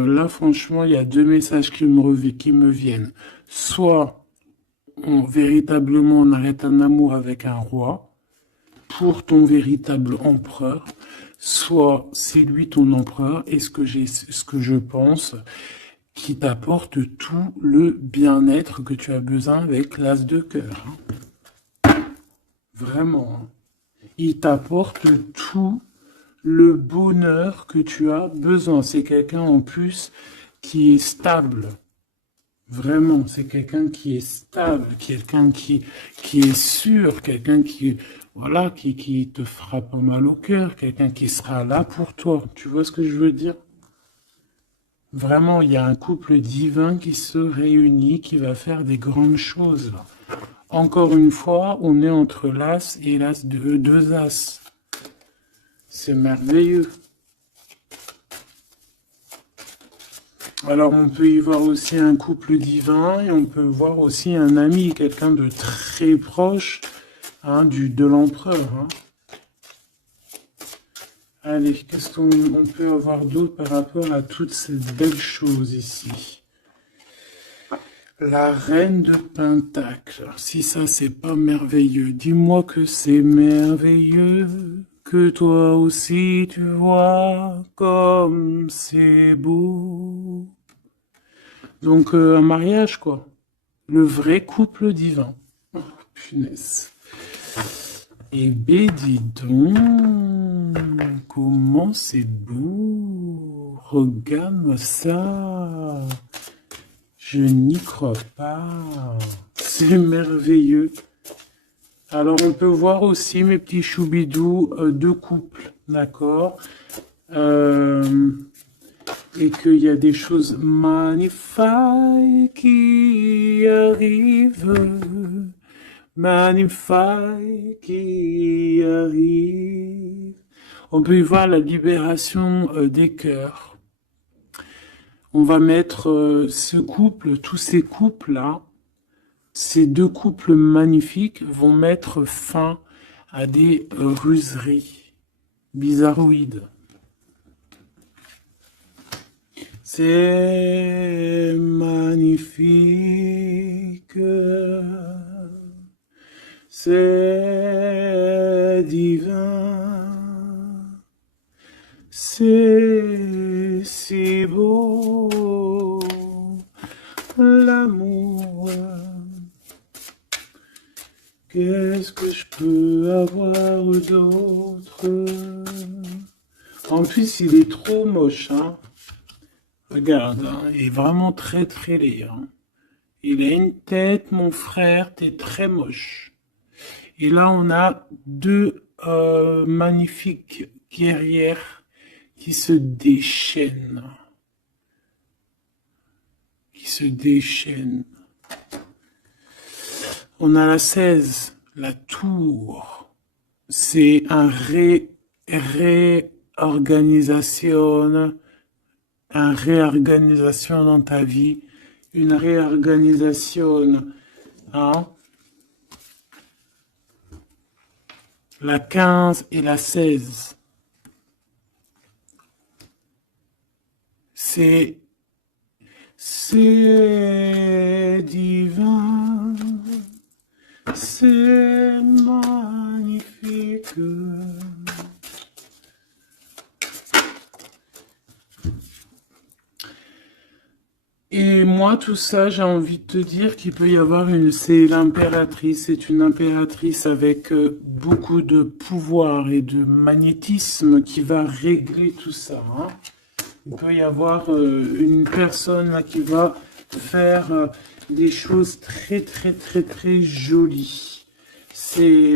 là franchement, il y a deux messages qui me viennent. Soit véritablement on arrête un amour avec un roi, pour ton véritable empereur, soit c'est lui ton empereur, et ce que je pense, qui t'apporte tout le bien-être que tu as besoin avec l'as de cœur. Vraiment. Hein. Il t'apporte tout le bonheur que tu as besoin. C'est quelqu'un en plus qui est stable. Vraiment, c'est quelqu'un qui est stable, quelqu'un qui est sûr, quelqu'un qui, voilà, qui te fera pas mal au cœur, quelqu'un qui sera là pour toi. Tu vois ce que je veux dire? Vraiment, il y a un couple divin qui se réunit, qui va faire des grandes choses. Encore une fois, on est entre l'as et l'as de deux as. C'est merveilleux. Alors, on peut y voir aussi un couple divin et on peut voir aussi un ami, quelqu'un de très proche hein, de l'empereur. Hein. Allez, qu'est-ce qu'on peut avoir d'autre par rapport à toutes ces belles choses ici? La reine de Pentacle. Si ça, c'est pas merveilleux, dis-moi que c'est merveilleux. Que toi aussi tu vois comme c'est beau. Donc un mariage quoi. Le vrai couple divin. Oh, punaise. Eh ben dis donc, comment c'est beau. Regarde-moi ça. Je n'y crois pas. C'est merveilleux. Alors, on peut voir aussi, mes petits choubidous, deux couples, d'accord et qu'il y a des choses magnifiques qui arrivent. Magnifiques qui arrivent. On peut y voir la libération des cœurs. On va mettre ce couple, tous ces couples-là, ces deux couples magnifiques vont mettre fin à des ruseries bizarroïdes. C'est magnifique, c'est divin, c'est si beau, l'amour. Qu'est-ce que je peux avoir d'autre? En plus, il est trop moche, hein. Regarde, hein, il est vraiment très très laid. Hein. Il a une tête, mon frère, t'es très moche. Et là, on a deux magnifiques guerrières qui se déchaînent. On a la 16, la tour. C'est un réorganisation dans ta vie, une réorganisation, hein? La 15 et la 16. C'est divin, c'est magnifique. Et moi, tout ça, j'ai envie de te dire qu'il peut y avoir c'est l'impératrice, c'est une impératrice avec beaucoup de pouvoir et de magnétisme qui va régler tout ça. Hein. Il peut y avoir une personne là, qui va faire des choses très, très, très, très jolies.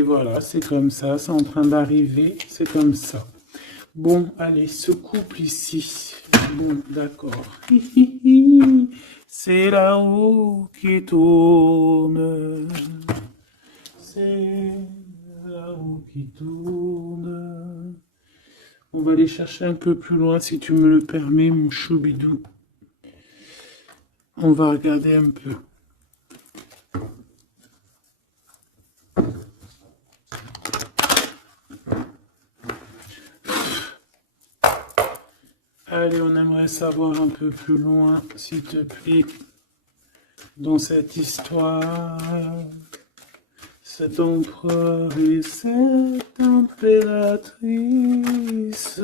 Voilà, c'est comme ça, c'est en train d'arriver, c'est comme ça. Bon, allez, ce couple ici. Bon, d'accord. C'est là-haut qui tourne. C'est là-haut qui tourne. On va aller chercher un peu plus loin, si tu me le permets, mon choubidou. On va regarder un peu. Allez, on aimerait savoir un peu plus loin, s'il te plaît, dans cette histoire. Cet empereur et cette impératrice.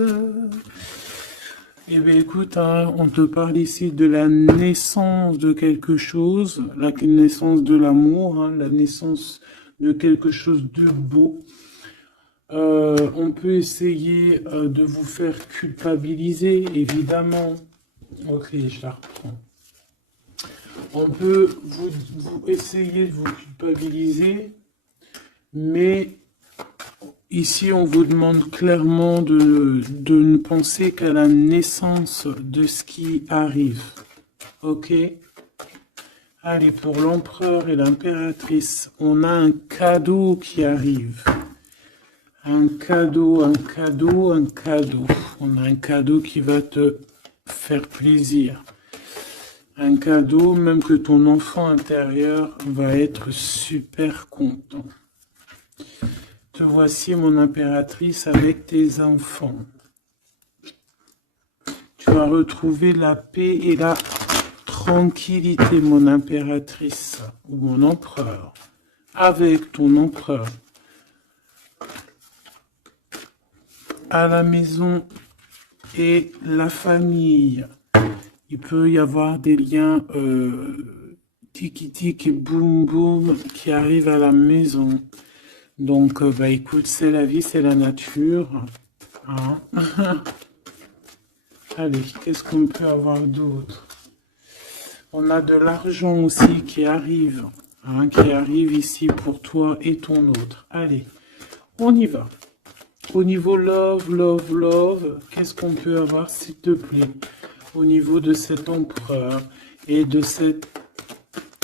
Eh bien, écoute, hein, on te parle ici de la naissance de quelque chose, la naissance de l'amour, hein, la naissance de quelque chose de beau. On peut essayer de vous faire culpabiliser, évidemment. Ok, je la reprends. On peut vous essayer de vous culpabiliser, mais ici, on vous demande clairement de ne penser qu'à la naissance de ce qui arrive. Ok? Allez, pour l'empereur et l'impératrice, on a un cadeau qui arrive. Un cadeau, un cadeau, un cadeau. On a un cadeau qui va te faire plaisir. Un cadeau, même que ton enfant intérieur va être super content. Te voici, mon impératrice, avec tes enfants. Tu vas retrouver la paix et la tranquillité, mon impératrice, ou mon empereur, avec ton empereur. À la maison et la famille. Il peut y avoir des liens tiki-tic et boum-boum qui arrivent à la maison. Donc, bah écoute, c'est la vie, c'est la nature. Hein. Allez, qu'est-ce qu'on peut avoir d'autre? On a de l'argent aussi qui arrive. Hein, qui arrive ici pour toi et ton autre. Allez, on y va. Au niveau love, love, love, qu'est-ce qu'on peut avoir, s'il te plaît? Au niveau de cet empereur et de cette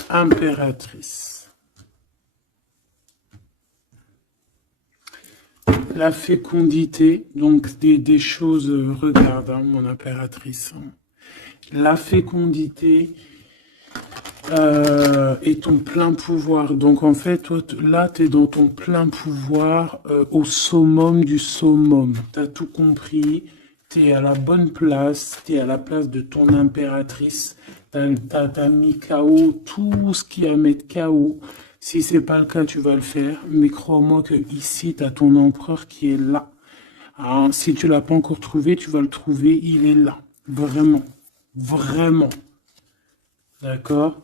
impératrice. La fécondité, donc des choses, regarde, hein, mon impératrice. La fécondité et ton plein pouvoir. Donc en fait, toi, là, tu es dans ton plein pouvoir au summum du summum. Tu as tout compris. Tu es à la bonne place, tu es à la place de ton impératrice, t'as mis KO tout ce qui est à mettre KO. Si c'est pas le cas, tu vas le faire, mais crois-moi que ici, tu as ton empereur qui est là. Alors, si tu l'as pas encore trouvé, tu vas le trouver, il est là. Vraiment. Vraiment. D'accord?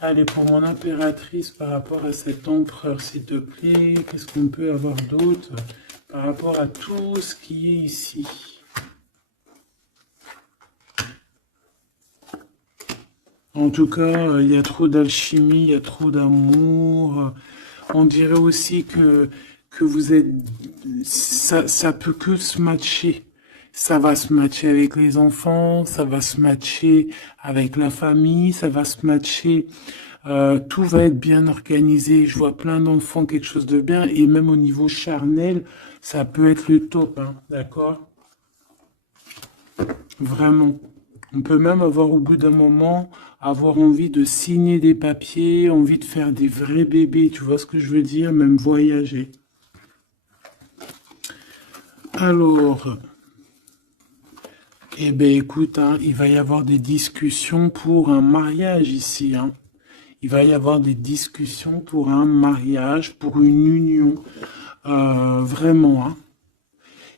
Allez, pour mon impératrice, par rapport à cet empereur, s'il te plaît, qu'est-ce qu'on peut avoir d'autre par rapport à tout ce qui est ici? En tout cas, il y a trop d'alchimie, il y a trop d'amour. On dirait aussi que vous êtes... Ça peut que se matcher. Ça va se matcher avec les enfants, ça va se matcher avec la famille, ça va se matcher... tout va être bien organisé. Je vois plein d'enfants, quelque chose de bien. Et même au niveau charnel, ça peut être le top, hein, d'accord? Vraiment. On peut même avoir au bout d'un moment, avoir envie de signer des papiers, envie de faire des vrais bébés, tu vois ce que je veux dire, même voyager. Alors, eh ben écoute, hein, il va y avoir des discussions pour un mariage ici. Hein. Il va y avoir des discussions pour un mariage, pour une union, vraiment. Hein.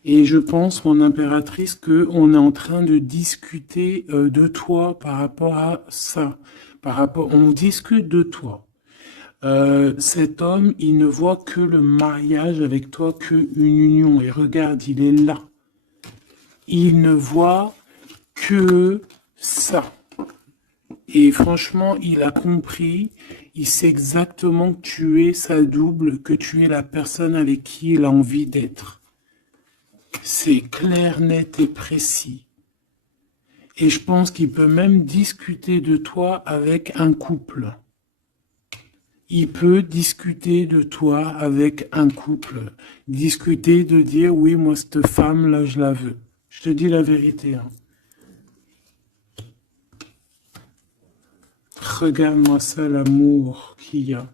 Et je pense, mon impératrice, qu'on est en train de discuter de toi par rapport à ça. On discute de toi. Cet homme, il ne voit que le mariage avec toi, qu'une union. Et regarde, il est là. Il ne voit que ça. Et franchement, il a compris, il sait exactement que tu es sa double, que tu es la personne avec qui il a envie d'être. C'est clair, net et précis. Et je pense qu'il peut même discuter de toi avec un couple. Il peut discuter de toi avec un couple. Discuter de dire, oui, moi, cette femme-là, je la veux. Je te dis la vérité. Hein. Regarde-moi ça, l'amour qu'il y a.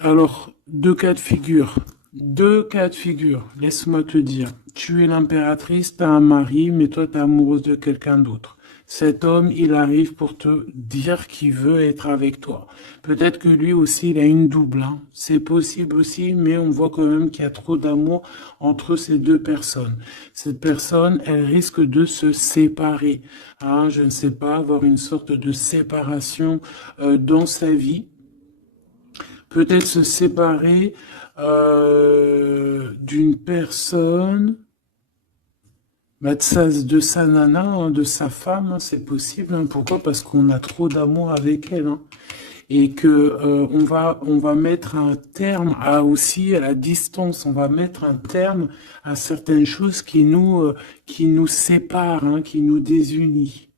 Alors, deux cas de figure. Deux cas de figure, laisse-moi te dire. Tu es l'impératrice, tu as un mari, mais toi, tu es amoureuse de quelqu'un d'autre. Cet homme, il arrive pour te dire qu'il veut être avec toi. Peut-être que lui aussi, il a une double, hein. C'est possible aussi, mais on voit quand même qu'il y a trop d'amour entre ces deux personnes. Cette personne, elle risque de se séparer, hein. Je ne sais pas, avoir une sorte de séparation dans sa vie. Peut-être se séparer d'une personne, bah, de sa nana, hein, de sa femme, hein, c'est possible, hein. Pourquoi? Parce qu'on a trop d'amour avec elle, hein. Et que on va mettre un terme à aussi à la distance. On va mettre un terme à certaines choses qui nous séparent, hein, qui nous désunissent.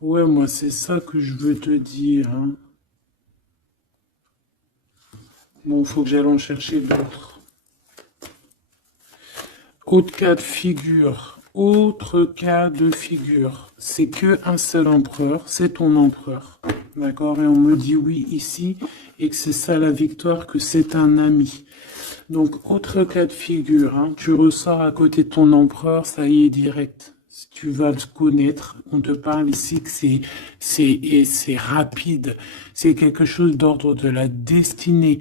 Ouais, moi, c'est ça que je veux te dire, hein. Bon, faut que j'aille en chercher d'autres. Autre cas de figure, c'est que un seul empereur, c'est ton empereur, d'accord? Et on me dit oui ici, et que c'est ça la victoire, que c'est un ami. Donc, autre cas de figure, hein, tu ressors à côté de ton empereur, ça y est, direct. Si tu vas le connaître, on te parle ici que c'est rapide. C'est quelque chose d'ordre de la destinée.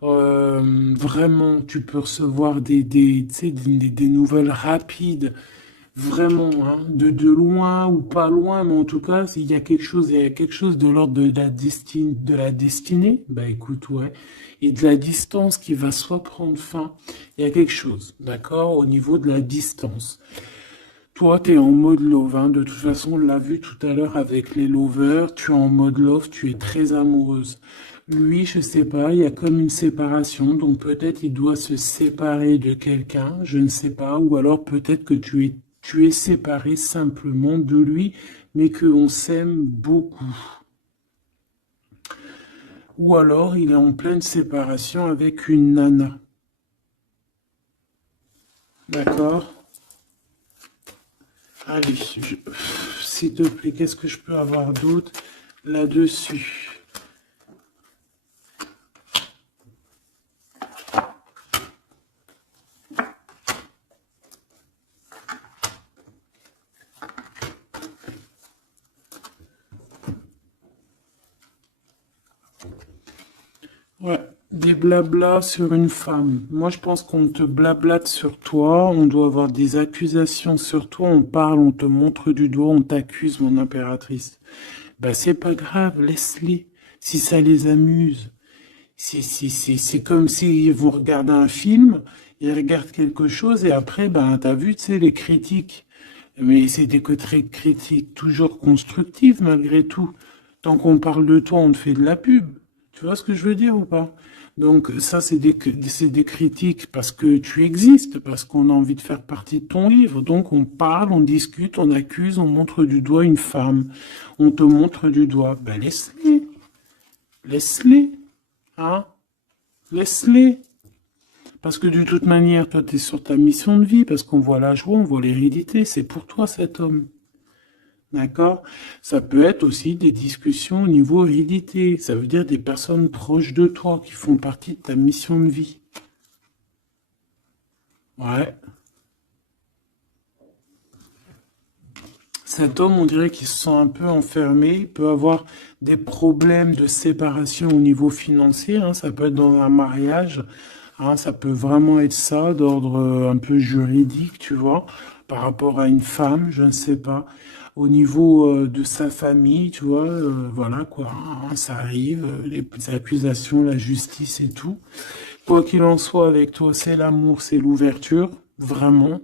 Vraiment, tu peux recevoir tu sais, des nouvelles rapides. Vraiment, hein, de loin ou pas loin, mais en tout cas, il y a quelque chose de l'ordre de la destinée, bah écoute, ouais, et de la distance qui va soit prendre fin, il y a quelque chose, d'accord, au niveau de la distance. Toi, tu es en mode love, hein. De toute façon, on l'a vu tout à l'heure avec les lovers, tu es en mode love, tu es très amoureuse. Lui, je sais pas, il y a comme une séparation, donc peut-être il doit se séparer de quelqu'un, je ne sais pas, ou alors peut-être que tu es séparé simplement de lui, mais qu'on s'aime beaucoup. Ou alors il est en pleine séparation avec une nana. D'accord? Allez, s'il te plaît, qu'est-ce que je peux avoir d'autre là-dessus? Ouais, des blablas sur une femme. Moi, je pense qu'on te blablate sur toi, on doit avoir des accusations sur toi, on parle, on te montre du doigt, on t'accuse, mon impératrice. Bah, c'est pas grave, laisse-les. Si ça les amuse. C'est comme si vous regardez un film, ils regardent quelque chose et après, ben, t'as vu, tu sais, les critiques. Mais c'est des côtés critiques toujours constructives malgré tout. Tant qu'on parle de toi, on te fait de la pub. Tu vois ce que je veux dire ou pas? Donc ça, c'est des critiques parce que tu existes, parce qu'on a envie de faire partie de ton livre. Donc on parle, on discute, on accuse, on montre du doigt une femme. On te montre du doigt. Ben laisse-les. Laisse-les. Hein? Laisse-les. Parce que de toute manière, toi, tu es sur ta mission de vie, parce qu'on voit la joie, on voit l'hérédité. C'est pour toi cet homme. D'accord? Ça peut être aussi des discussions au niveau hérédité. Ça veut dire des personnes proches de toi qui font partie de ta mission de vie. Ouais. Cet homme, on dirait qu'il se sent un peu enfermé. Il peut avoir des problèmes de séparation au niveau financier, hein. Ça peut être dans un mariage, hein. Ça peut vraiment être ça, d'ordre un peu juridique, tu vois, par rapport à une femme, je ne sais pas. Au niveau de sa famille, tu vois, voilà quoi, hein, ça arrive, les accusations, la justice et tout. Quoi qu'il en soit, avec toi, c'est l'amour, c'est l'ouverture, vraiment.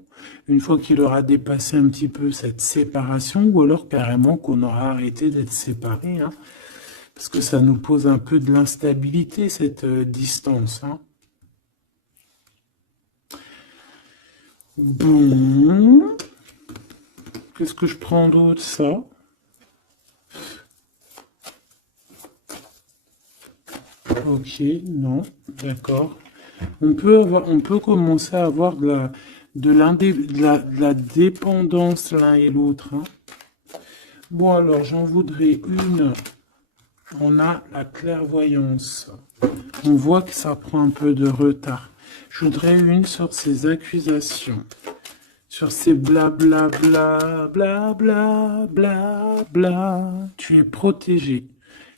Une fois qu'il aura dépassé un petit peu cette séparation, ou alors carrément qu'on aura arrêté d'être séparés, hein, parce que ça nous pose un peu de l'instabilité, cette distance, hein. Bon, qu'est-ce que je prends d'autre, ça? Ok, non, d'accord. On peut commencer à avoir de la dépendance l'un et l'autre, hein. Bon, alors, j'en voudrais une. On a la clairvoyance. On voit que ça prend un peu de retard. Je voudrais une sur ces accusations. sur ces blabla, bla, bla, bla, bla, bla. Tu es protégé.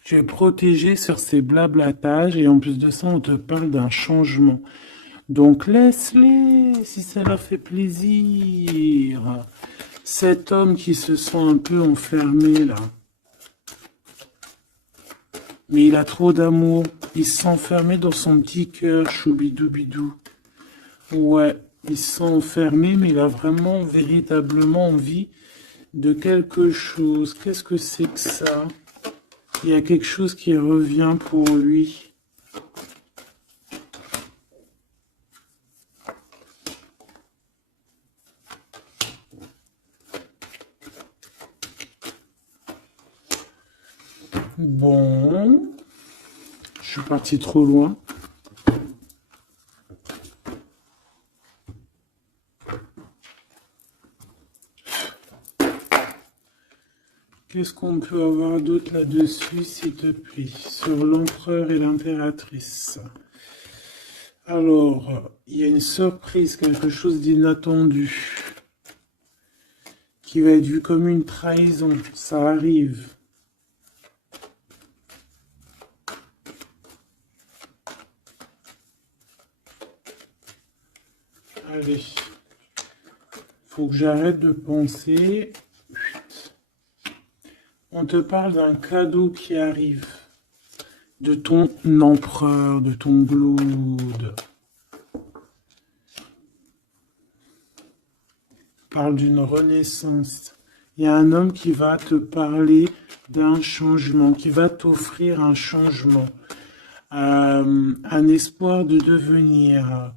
Tu es protégé sur ces blablatages et en plus de ça, on te parle d'un changement. Donc laisse-les si ça leur fait plaisir. Cet homme qui se sent un peu enfermé là. Mais il a trop d'amour. Il se sent enfermé dans son petit cœur, choubidoubidou. Ouais, il se sent enfermé, mais il a vraiment, véritablement envie de quelque chose. Qu'est-ce que c'est que ça? Il y a quelque chose qui revient pour lui. Bon, je suis parti trop loin. Qu'est-ce qu'on peut avoir d'autre là-dessus, s'il te plaît, sur l'empereur et l'impératrice? Alors, il y a une surprise, quelque chose d'inattendu, qui va être vu comme une trahison. Ça arrive. Allez, faut que j'arrête de penser. On te parle d'un cadeau qui arrive, de ton empereur, de ton Glaude. Parle d'une renaissance. Il y a un homme qui va te parler d'un changement, qui va t'offrir un changement, un espoir de devenir,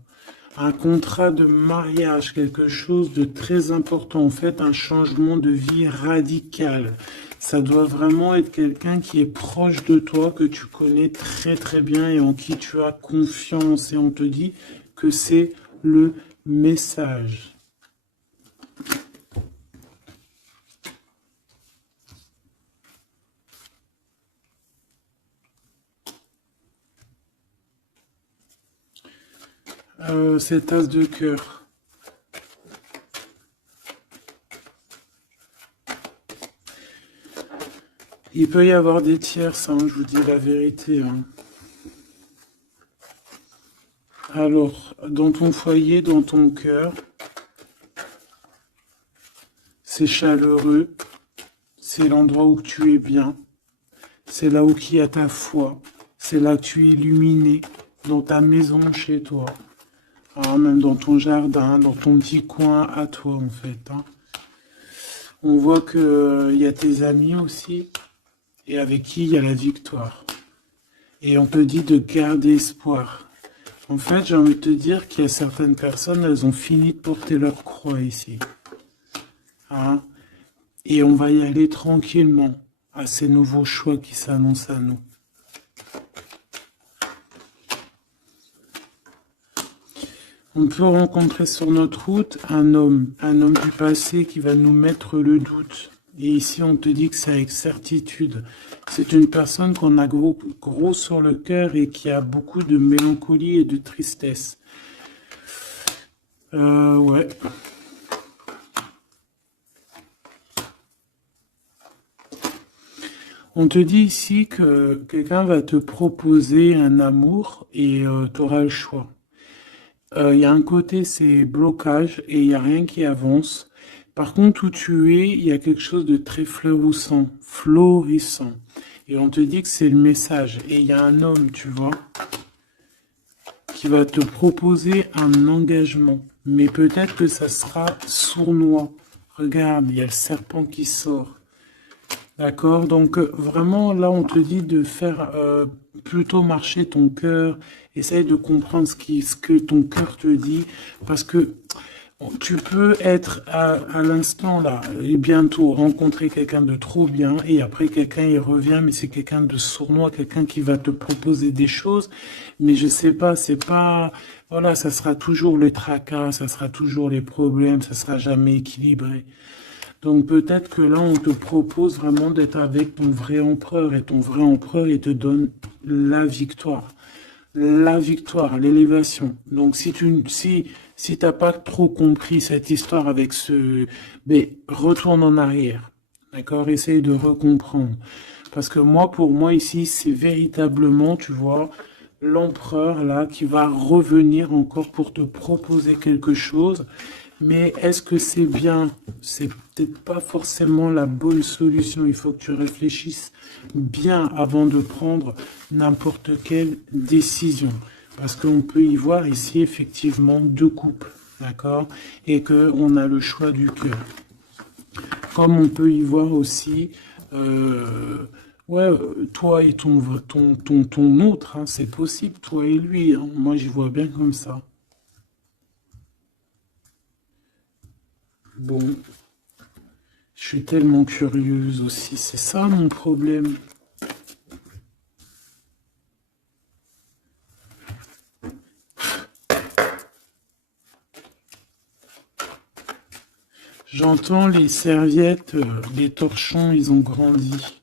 un contrat de mariage, quelque chose de très important, en fait, un changement de vie radical. Ça doit vraiment être quelqu'un qui est proche de toi, que tu connais très très bien et en qui tu as confiance. Et on te dit que c'est le message. Cet as de cœur. Il peut y avoir des tierces, hein, je vous dis la vérité. Hein. Alors, dans ton foyer, dans ton cœur, c'est chaleureux, c'est l'endroit où tu es bien, c'est là où il y a ta foi, c'est là que tu es illuminé, dans ta maison, chez toi, hein, même dans ton jardin, dans ton petit coin à toi en fait. Hein. On voit qu'il y a tes amis aussi, et avec qui il y a la victoire. Et on te dit de garder espoir. En fait, j'ai envie de te dire qu'il y a certaines personnes, elles ont fini de porter leur croix ici. Hein? Et on va y aller tranquillement à ces nouveaux choix qui s'annoncent à nous. On peut rencontrer sur notre route un homme du passé qui va nous mettre le doute. Et ici, on te dit que c'est avec certitude. C'est une personne qu'on a gros sur le cœur et qui a beaucoup de mélancolie et de tristesse. Ouais. On te dit ici que quelqu'un va te proposer un amour et tu auras le choix. Il y a un côté, c'est blocage et il n'y a rien qui avance. Par contre, où tu es, il y a quelque chose de très florissant. Et on te dit que c'est le message. Et il y a un homme, tu vois, qui va te proposer un engagement. Mais peut-être que ça sera sournois. Regarde, il y a le serpent qui sort. D'accord? Donc, vraiment, là, on te dit de faire plutôt marcher ton cœur. Essaye de comprendre ce que ton cœur te dit. Parce que tu peux être à l'instant là et bientôt rencontrer quelqu'un de trop bien et après quelqu'un il revient mais c'est quelqu'un de sournois, quelqu'un qui va te proposer des choses mais je sais pas, c'est pas, voilà, ça sera toujours les tracas, ça sera toujours les problèmes, ça sera jamais équilibré. Donc peut-être que là on te propose vraiment d'être avec ton vrai empereur et ton vrai empereur il te donne la victoire. la victoire, l'élévation. Donc si t'as pas trop compris cette histoire avec mais retourne en arrière. D'accord? Essaye de recomprendre. Parce que moi, pour moi, ici, c'est véritablement, tu vois, l'empereur, là, qui va revenir encore pour te proposer quelque chose. Mais est-ce que c'est bien? C'est peut-être pas forcément la bonne solution. Il faut que tu réfléchisses bien avant de prendre n'importe quelle décision. Parce qu'on peut y voir ici, effectivement, deux couples. D'accord? Et qu'on a le choix du cœur. Comme on peut y voir aussi, ouais, toi et ton autre, hein, c'est possible, toi et lui, hein. Moi, j'y vois bien comme ça. Bon, je suis tellement curieuse aussi, c'est ça mon problème. J'entends les serviettes, les torchons, ils ont grandi.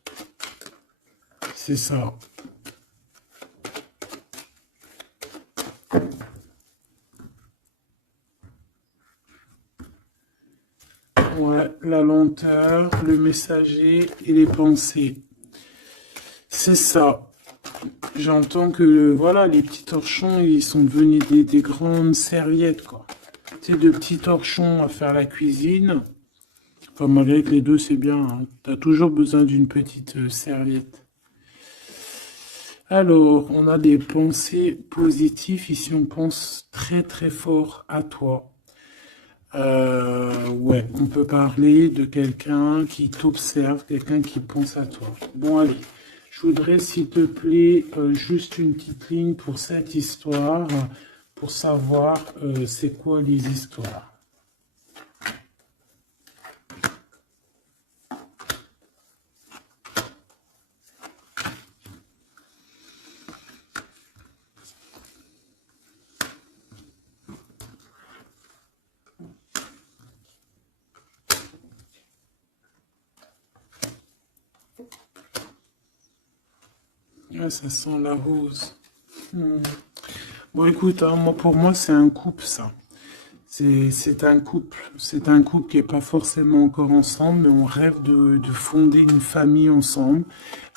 C'est ça. Ouais, la lenteur, le messager et les pensées. C'est ça. J'entends que voilà, les petits torchons, ils sont devenus des grandes serviettes, quoi. C'est de petits torchons à faire la cuisine. Enfin, malgré que les deux, c'est bien, hein. T'as toujours besoin d'une petite serviette. Alors, on a des pensées positives. Ici, on pense très très fort à toi. Ouais, on peut parler de quelqu'un qui t'observe, quelqu'un qui pense à toi. Bon, allez, je voudrais, s'il te plaît, juste une petite ligne pour cette histoire, pour savoir c'est quoi les histoires. Ah, ça sent la rose. Hmm. Bon, écoute, hein, moi, pour moi, c'est un couple, ça. C'est un couple. C'est un couple qui n'est pas forcément encore ensemble, mais on rêve de fonder une famille ensemble.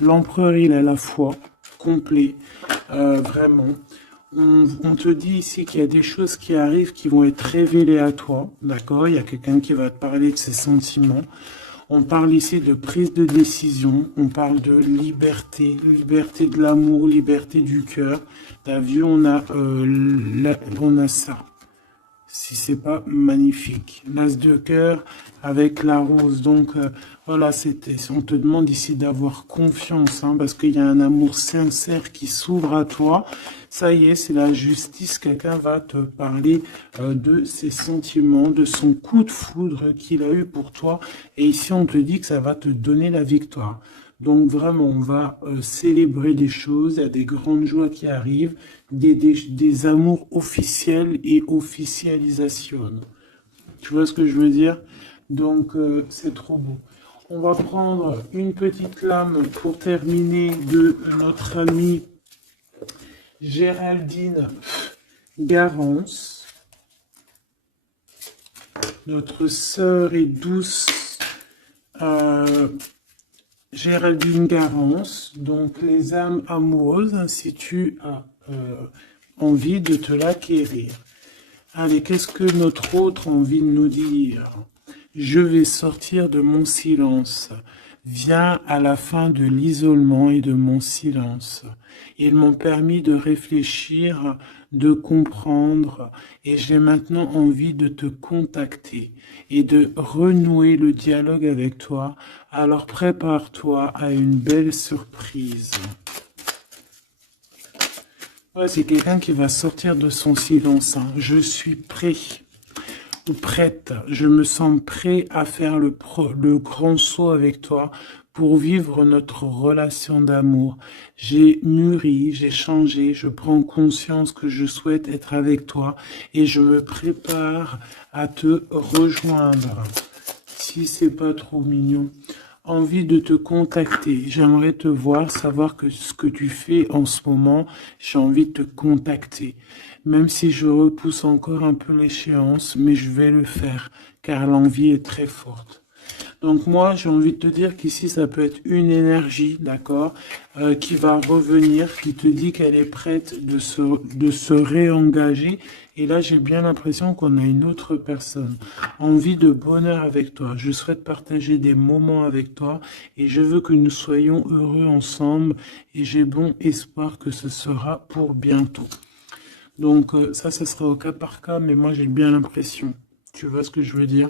L'empereur, il a la foi, complet, vraiment. On te dit ici qu'il y a des choses qui arrivent qui vont être révélées à toi, d'accord? Il y a quelqu'un qui va te parler de ses sentiments. On parle ici de prise de décision, on parle de liberté, liberté de l'amour, liberté du cœur. T'as vu, on a ça. Si c'est pas magnifique. L'as de cœur avec la rose. Donc voilà, on te demande ici d'avoir confiance, hein, parce qu'il y a un amour sincère qui s'ouvre à toi. Ça y est, c'est la justice. Quelqu'un va te parler de ses sentiments, de son coup de foudre qu'il a eu pour toi. Et ici, on te dit que ça va te donner la victoire. Donc vraiment, on va célébrer des choses, il y a des grandes joies qui arrivent, des amours officiels et officialisation. Tu vois ce que je veux dire? Donc c'est trop beau. On va prendre une petite lame pour terminer de notre amie Géraldine Garance, notre sœur et douce Géraldine Garance, donc les âmes amoureuses, hein, si tu as envie de te l'acquérir. Allez, qu'est-ce que notre autre a envie de nous dire? Je vais sortir de mon silence. Viens à la fin de l'isolement et de mon silence. Ils m'ont permis de réfléchir, de comprendre, et j'ai maintenant envie de te contacter et de renouer le dialogue avec toi. Alors prépare-toi à une belle surprise. Ouais, c'est quelqu'un qui va sortir de son silence, hein. Je suis prêt ou prête. Je me sens prêt à faire le grand saut avec toi pour vivre notre relation d'amour. J'ai mûri, j'ai changé, je prends conscience que je souhaite être avec toi et je me prépare à te rejoindre. Si c'est pas trop mignon. envie de te contacter. J'aimerais te voir, savoir que ce que tu fais en ce moment, j'ai envie de te contacter. Même si je repousse encore un peu l'échéance, mais je vais le faire, car l'envie est très forte. Donc moi, j'ai envie de te dire qu'ici, ça peut être une énergie, d'accord, qui va revenir, qui te dit qu'elle est prête de se réengager. Et là, j'ai bien l'impression qu'on a une autre personne. Envie de bonheur avec toi. Je souhaite partager des moments avec toi et je veux que nous soyons heureux ensemble et j'ai bon espoir que ce sera pour bientôt. Donc ça, ce sera au cas par cas, mais moi, j'ai bien l'impression. Tu vois ce que je veux dire?